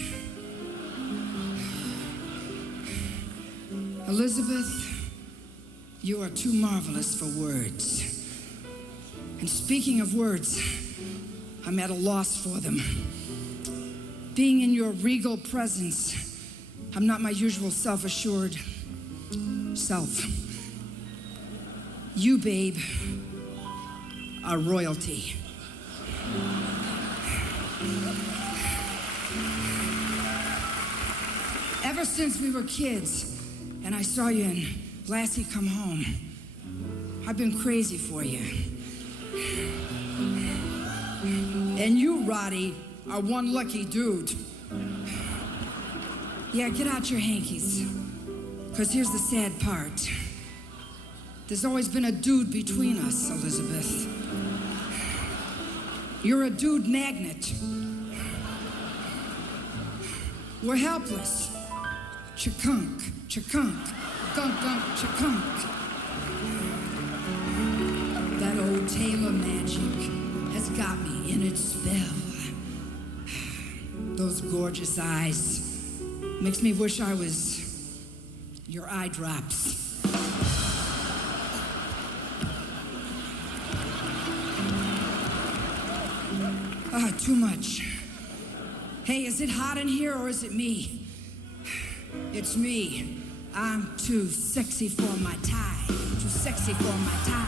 Elizabeth, you are too marvelous for words. And speaking of words, I'm at a loss for them. Being in your regal presence, I'm not my usual self-assured self. You, babe, are royalty. Ever since we were kids, and I saw you in Lassie Come Home, I've been crazy for you. And you, Roddy, are one lucky dude. Yeah, get out your hankies. 'Cause here's the sad part. There's always been a dude between us, Elizabeth. You're a dude magnet. We're helpless. Chakunk, chakunk, gunk, gunk, chakunk. That old Taylor magic has got me in its spell. Those gorgeous eyes makes me wish I was your eye drops. Too much. Hey, is it hot in here or is it me? It's me. I'm too sexy for my tie. Too sexy for my tie.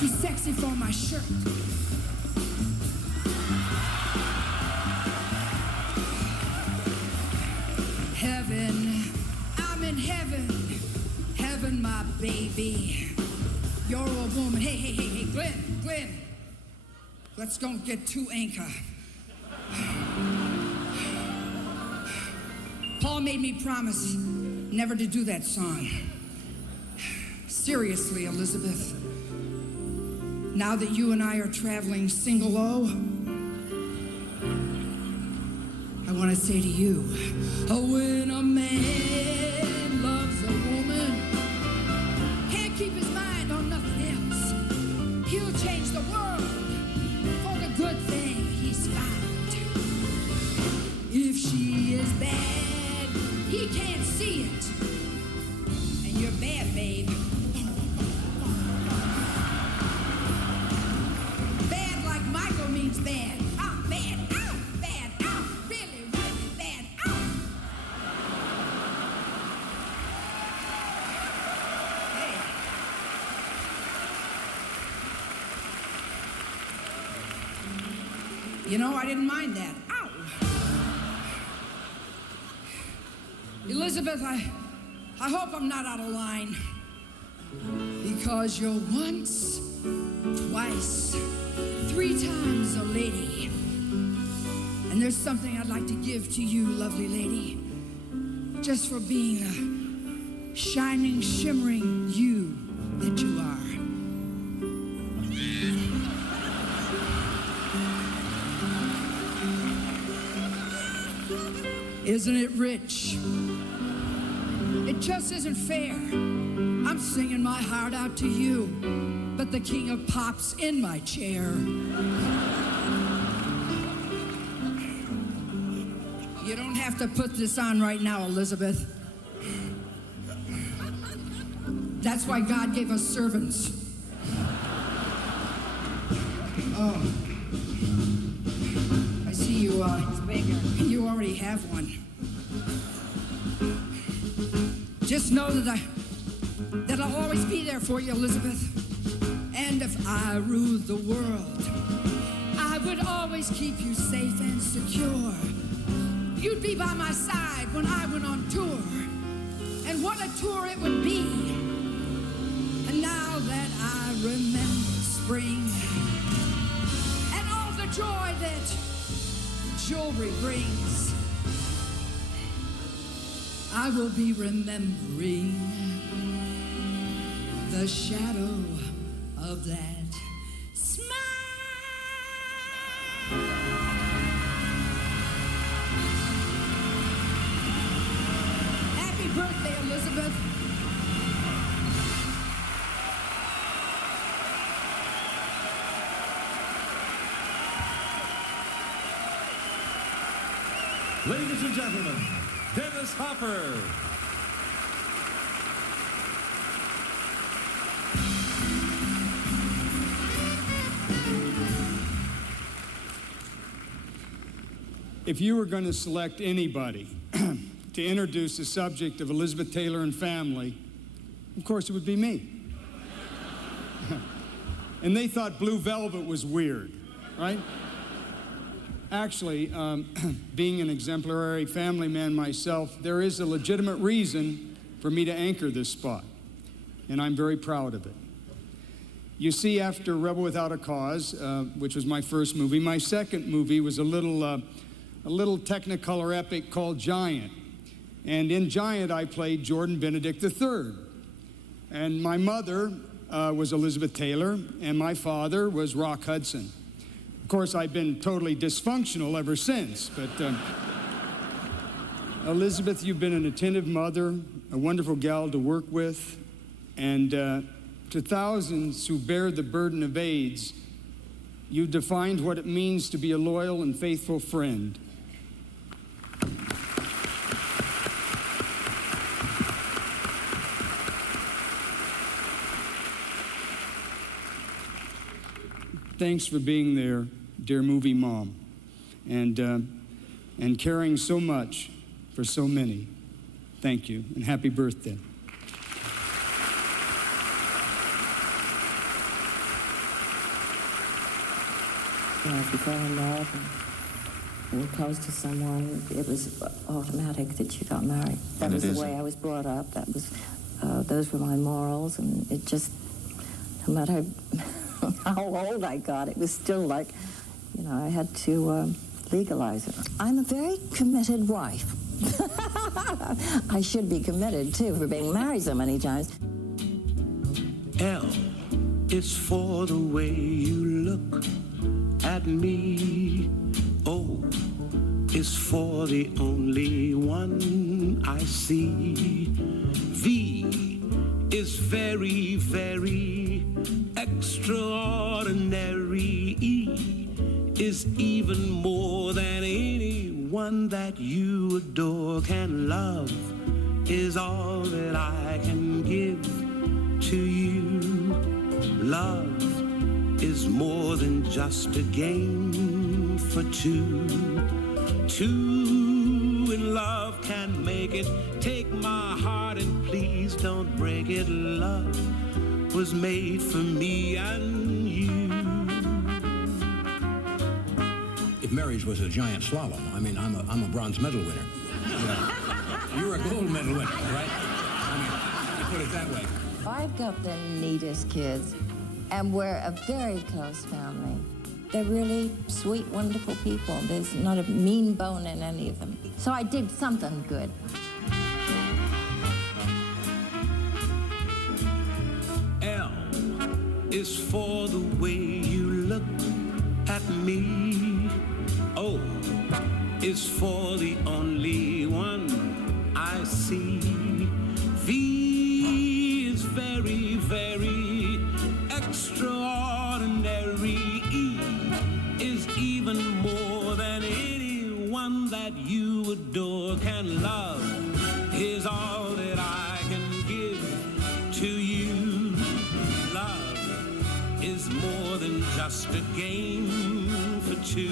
Too sexy for my shirt. Heaven, I'm in heaven. Heaven, my baby. You're a woman. Hey, Glenn. Let's don't get too anchor. Paul made me promise never to do that song. Seriously, Elizabeth. Now that you and I are traveling single-o, I want to say to you, when a man loves a woman, can't keep his mind on nothing else. He'll change the world for the good thing he's found. If she is bad, he can't see it. And you're bad, babe. Bad like Michael means bad. I'm bad. I'm bad. I'm really, really bad. Hey. You know, I didn't mind that. Ow! Elizabeth, I hope I'm not out of line. Because you're once, twice, 3 times a lady. And there's something I'd like to give to you, lovely lady. Just for being the shining, shimmering you that you are. Isn't it rich? It just isn't fair. I'm singing my heart out to you. but the king of pop's in my chair. You don't have to put this on right now, Elizabeth. That's why God gave us servants. Oh. I see you, you already have one. Just know that I'll always be there for you, Elizabeth. And if I ruled the world, I would always keep you safe and secure. You'd be by my side when I went on tour. And what a tour it would be. And now that I remember spring and all the joy that jewelry brings, I will be remembering the shadow of that smile. Happy birthday, Elizabeth. Ladies and gentlemen, Dennis Hopper. If you were going to select anybody to introduce the subject of Elizabeth Taylor and family, of course it would be me. And they thought Blue Velvet was weird, right? Actually, being an exemplary family man myself, there is a legitimate reason for me to anchor this spot, and I'm very proud of it. You see, after Rebel Without a Cause, which was my first movie, my second movie was a little Technicolor epic called Giant. And in Giant, I played Jordan Benedict III. And my mother was Elizabeth Taylor, and my father was Rock Hudson. Of course, I've been totally dysfunctional ever since, but Elizabeth, you've been an attentive mother, a wonderful gal to work with, and to thousands who bear the burden of AIDS, you've defined what it means to be a loyal and faithful friend. Thanks for being there, dear movie mom, and caring so much for so many. Thank you, and happy birthday. If you fall in love and were close to someone, it was automatic that you got married. That was the way I was brought up. That was, those were my morals, and it just, no matter how old I got, it was still like, you know, I had to legalize it. I'm a very committed wife. I should be committed, too, for being married so many times. L is for the way you look at me. O is for the only one I see. V is very, very extraordinary. E is even more than anyone that you adore can love, is all that I can give to you. Love is more than just a game for two. Two in love can make it. Take my heart and please don't break it. Love was made for me and you. If marriage was a giant slalom, I mean, I'm a bronze medal winner. You're a gold medal winner, right? I mean, you put it that way. I've got the neatest kids, and we're a very close family. They're really sweet, wonderful people. There's not a mean bone in any of them. So I did something good. L is for the way you look at me. O is for the only one I see. V is very, very extra. is more than just a game for two.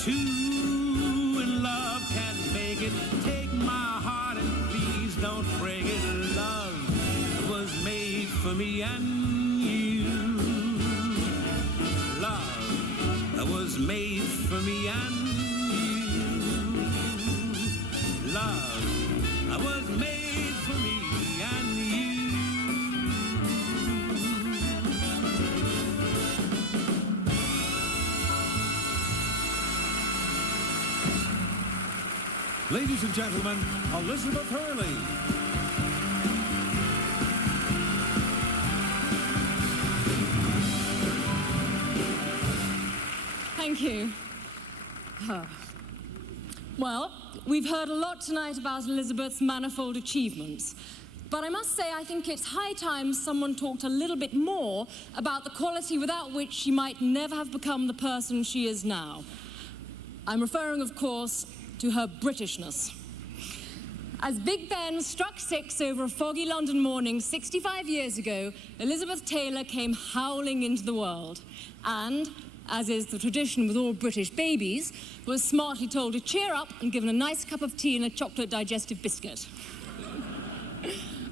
Two in love can't make it. Take my heart and please don't break it. Love was made for me and you. Love was made for me and you. Love was made for me and you. Ladies and gentlemen, Elizabeth Hurley. Thank you. Well, we've heard a lot tonight about Elizabeth's manifold achievements. But I must say, I think it's high time someone talked a little bit more about the quality without which she might never have become the person she is now. I'm referring, of course, to her Britishness. As Big Ben struck 6 over a foggy London morning 65 years ago, Elizabeth Taylor came howling into the world and, as is the tradition with all British babies, was smartly told to cheer up and given a nice cup of tea and a chocolate digestive biscuit.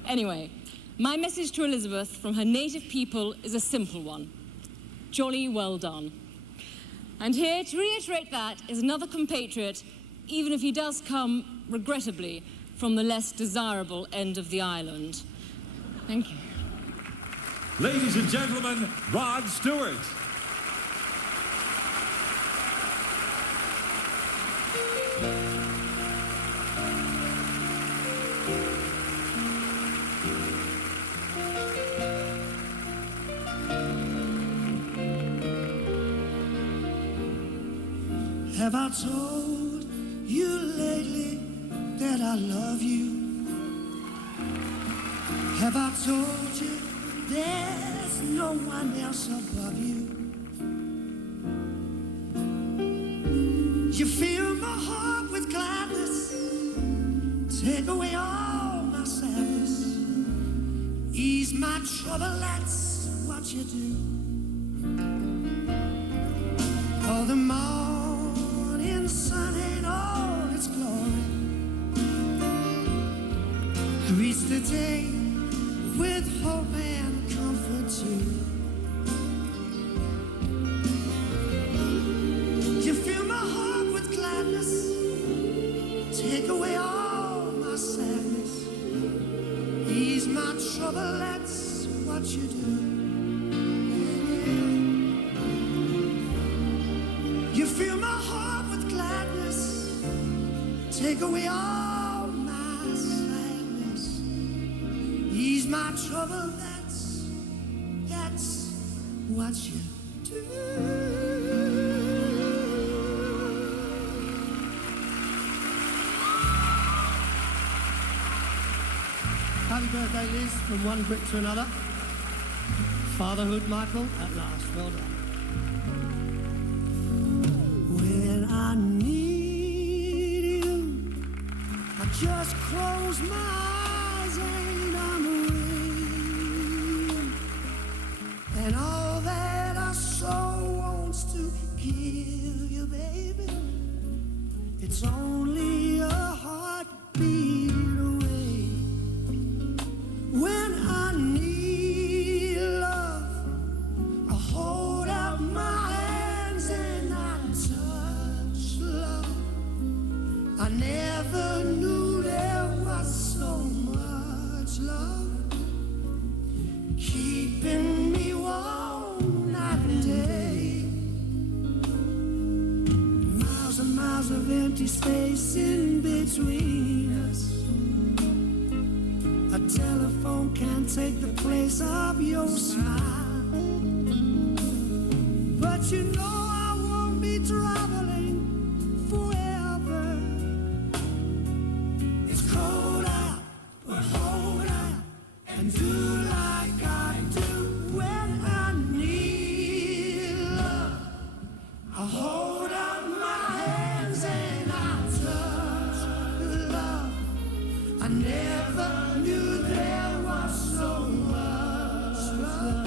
Anyway, my message to Elizabeth from her native people is a simple one. Jolly well done. And here to reiterate that is another compatriot, even if he does come, regrettably, from the less desirable end of the island. Thank you. Ladies and gentlemen, Rod Stewart. Have I told you lately that I love you? Have I told you there's no one else above you? You fill my heart with gladness, take away all my sadness, ease my trouble, that's what you do. All the morning sun ain't all its glory, greets the day with hope and comfort too. You fill my heart with gladness, take away all my sadness, ease my trouble, that's what you do. You fill my heart with gladness, take away all my sadness, ease my trouble, that's what you do. Happy birthday, Liz, from one Brit to another. Fatherhood, Michael, at last. Well done. When I need you, I just close my eyes and I'm away. And all that our soul wants to give you, baby, it's only a heartbeat away. When I need love, I hold out my hands and I touch love. I never knew there was so much love keeping me warm night and day. Miles and miles of empty space in between us. A telephone can't take the place of your smile. But you know I won't be traveling forever. It's cold out, but hold out and do like I do. When I need love, I hold out my hands and I touch love. I never knew there was so much love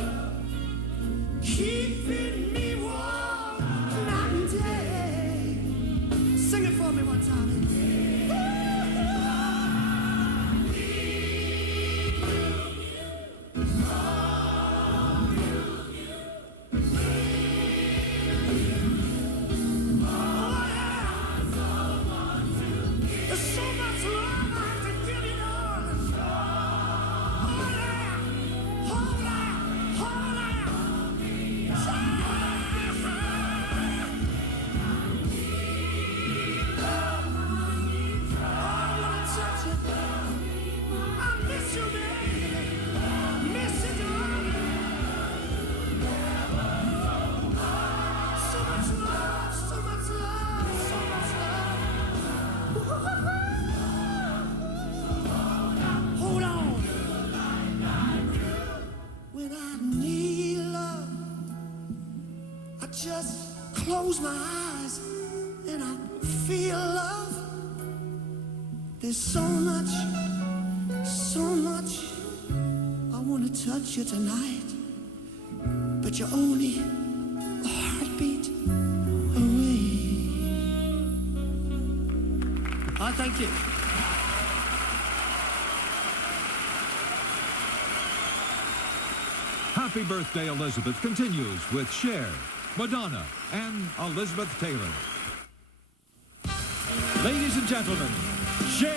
just close my eyes and I feel love. There's so much I want to touch you tonight, but you're only a heartbeat away. Thank you. Happy Birthday, Elizabeth continues with Cher, Madonna, and Elizabeth Taylor. Ladies and gentlemen, Cher.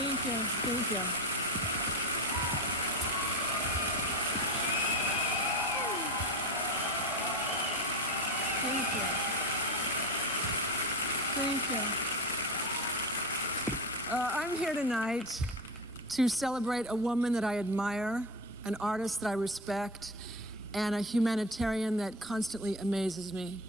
Thank you. Thank you. Thank you. I'm here tonight to celebrate a woman that I admire, an artist that I respect, and a humanitarian that constantly amazes me.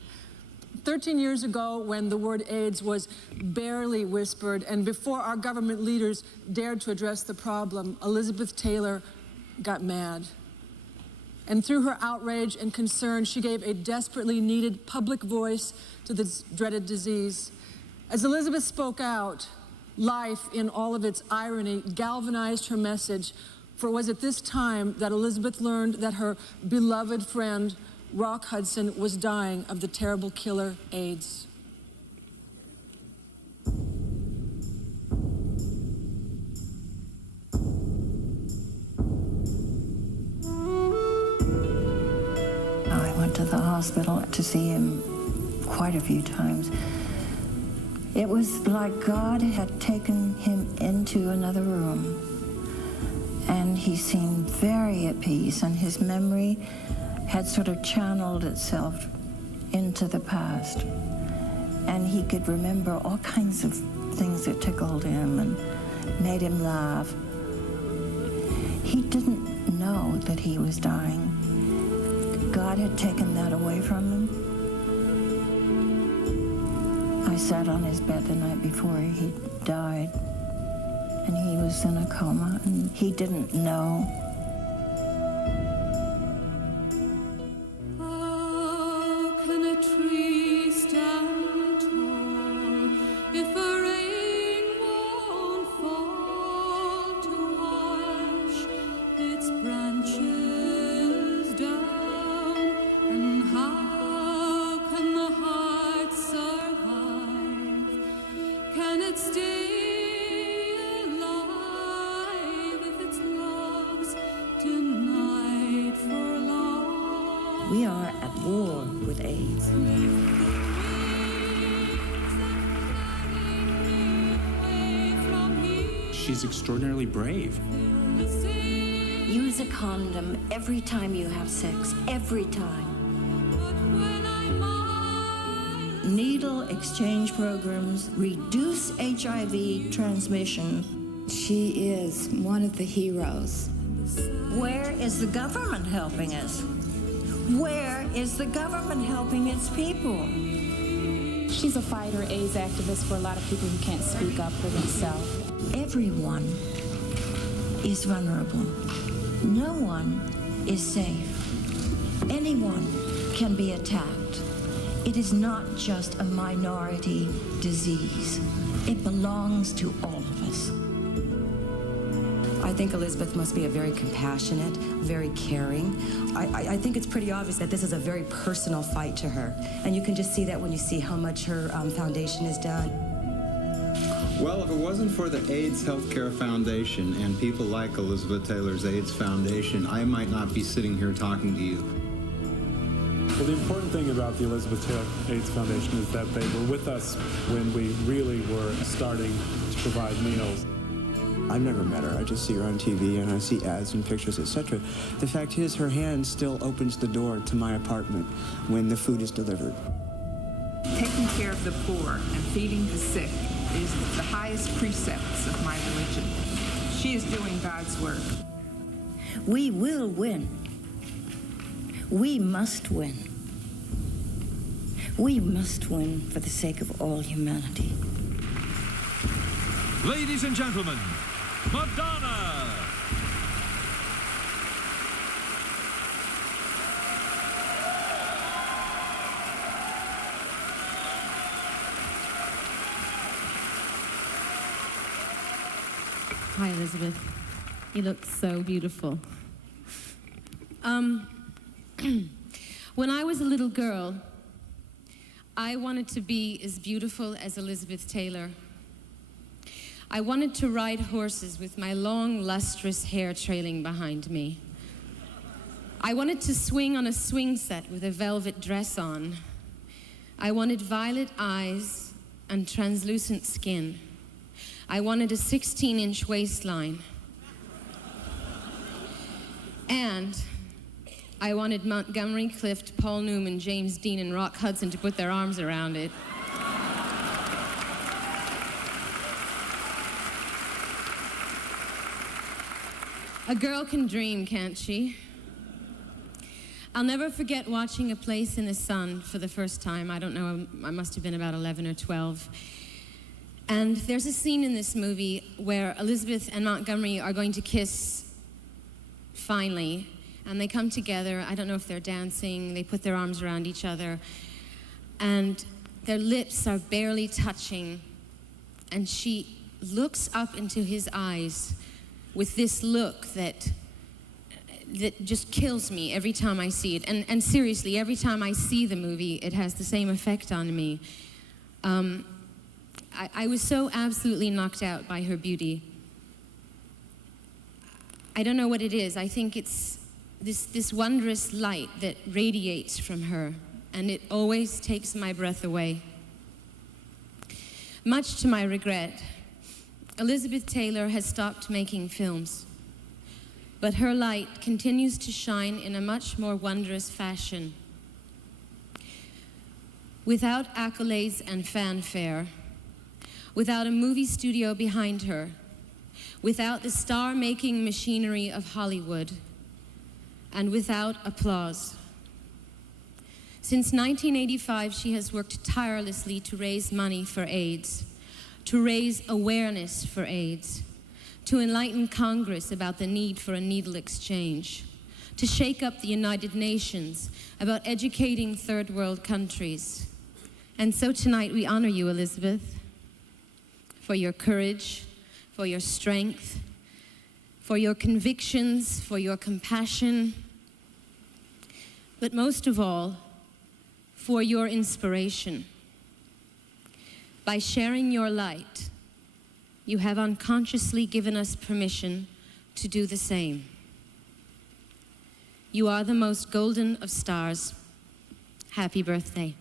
13 years ago, when the word AIDS was barely whispered, and before our government leaders dared to address the problem, Elizabeth Taylor got mad. And through her outrage and concern, she gave a desperately needed public voice to this dreaded disease. As Elizabeth spoke out, life, in all of its irony, galvanized her message, for it was at this time that Elizabeth learned that her beloved friend, Rock Hudson, was dying of the terrible killer AIDS. I went to the hospital to see him quite a few times. It was like God had taken him into another room, and he seemed very at peace, and his memory had sort of channeled itself into the past. And he could remember all kinds of things that tickled him and made him laugh. He didn't know that he was dying. God had taken that away from him. I sat on his bed the night before he died, and he was in a coma, and he didn't know. We are at war with AIDS. She's extraordinarily brave. Use a condom every time you have sex, every time. Needle exchange programs reduce HIV transmission. She is one of the heroes. Where is the government helping us? Where is the government helping its people? She's a fighter, AIDS activist for a lot of people who can't speak up for themselves. Everyone is vulnerable. No one is safe. Anyone can be attacked. It is not just a minority disease. It belongs to all of us. I think Elizabeth must be a very compassionate, very caring. I think it's pretty obvious that this is a very personal fight to her. And you can just see that when you see how much her foundation has done. Well, if it wasn't for the AIDS Healthcare Foundation and people like Elizabeth Taylor's AIDS Foundation, I might not be sitting here talking to you. Well, the important thing about the Elizabeth Taylor AIDS Foundation is that they were with us when we really were starting to provide meals. I've never met her. I just see her on TV and I see ads and pictures, etc. The fact is, her hand still opens the door to my apartment when the food is delivered. Taking care of the poor and feeding the sick is the highest precepts of my religion. She She is doing God's work. We will win. We must win. We must win for the sake of all humanity. Ladies and gentlemen, Madonna! Hi, Elizabeth. You look so beautiful. When I was a little girl, I wanted to be as beautiful as Elizabeth Taylor. I wanted to ride horses with my long, lustrous hair trailing behind me. I wanted to swing on a swing set with a velvet dress on. I wanted violet eyes and translucent skin. I wanted a 16-inch waistline. And I wanted Montgomery Clift, Paul Newman, James Dean, and Rock Hudson to put their arms around it. A girl can dream, can't she? I'll never forget watching A Place in the Sun for the first time. I don't know, I must have been about 11 or 12. And there's a scene in this movie where Elizabeth and Montgomery are going to kiss finally, and they come together. I don't know if they're dancing, they put their arms around each other, and their lips are barely touching, and she looks up into his eyes with this look that just kills me every time I see it. And seriously, every time I see the movie, it has the same effect on me. I was so absolutely knocked out by her beauty. I don't know what it is. I think it's this wondrous light that radiates from her, and it always takes my breath away. Much to my regret, Elizabeth Taylor has stopped making films, but her light continues to shine in a much more wondrous fashion. Without accolades and fanfare, without a movie studio behind her, without the star-making machinery of Hollywood, and without applause. Since 1985, she has worked tirelessly to raise money for AIDS, to raise awareness for AIDS, to enlighten Congress about the need for a needle exchange, to shake up the United Nations about educating third world countries. And so tonight we honor you, Elizabeth, for your courage, for your strength, for your convictions, for your compassion, but most of all, for your inspiration. By sharing your light, you have unconsciously given us permission to do the same. You are the most golden of stars. Happy birthday.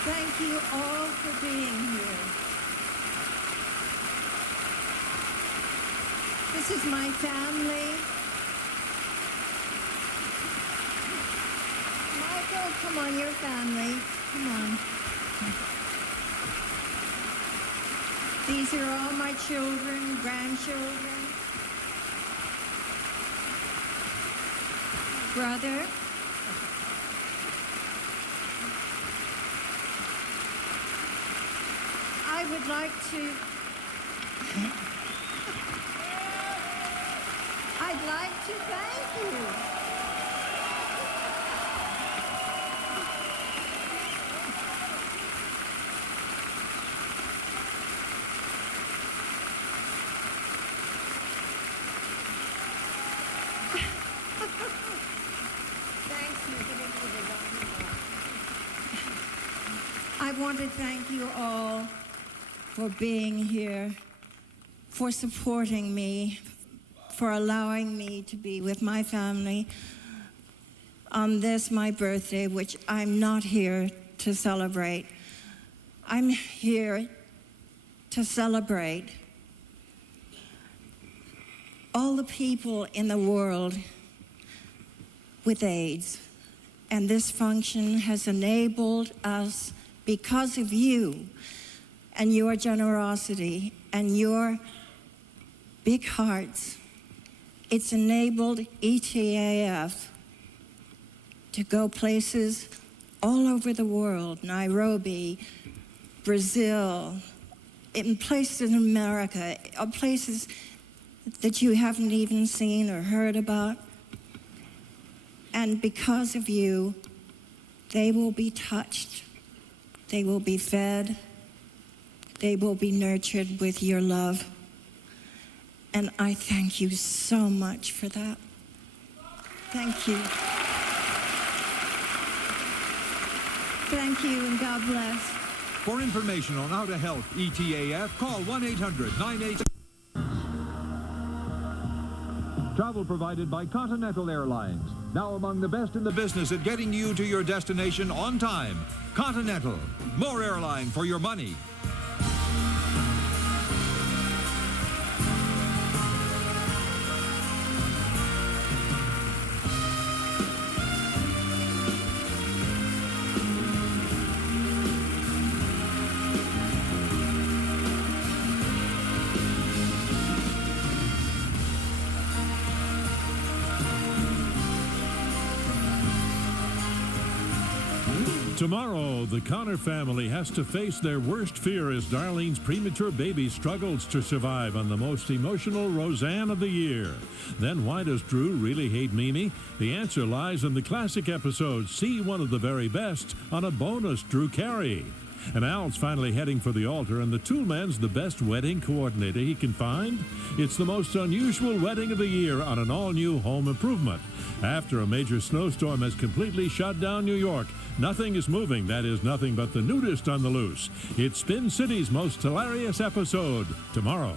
Thank you all for being here. This is my family. Michael, come on, your family. Come on. These are all my children, grandchildren. Brother. I would like to... I'd like to thank you. I want to thank you all for being here, for supporting me, for allowing me to be with my family on this, my birthday, which I'm not here to celebrate. I'm here to celebrate all the people in the world with AIDS. And this function has enabled us, because of you and your generosity and your big hearts, it's enabled ETAF to go places all over the world, Nairobi, Brazil, in places in America, places that you haven't even seen or heard about. And because of you, they will be touched, they will be fed, they will be nurtured with your love. And I thank you so much for that. Thank you. Thank you, and God bless. For information on how to help ETAF, call 1-800-98... Travel provided by Continental Airlines. Now among the best in the business at getting you to your destination on time. Continental. More airline for your money. Tomorrow, the Connor family has to face their worst fear as Darlene's premature baby struggles to survive on the most emotional Roseanne of the year. Then why does Drew really hate Mimi? The answer lies in the classic episode, See One of the Very Best, on a bonus Drew Carey. And Al's finally heading for the altar, and the toolman's the best wedding coordinator he can find. It's the most unusual wedding of the year on an all-new home improvement. After a major snowstorm has completely shut down New York, nothing is moving. That is nothing but the nudist on the loose. It's Spin City's most hilarious episode tomorrow.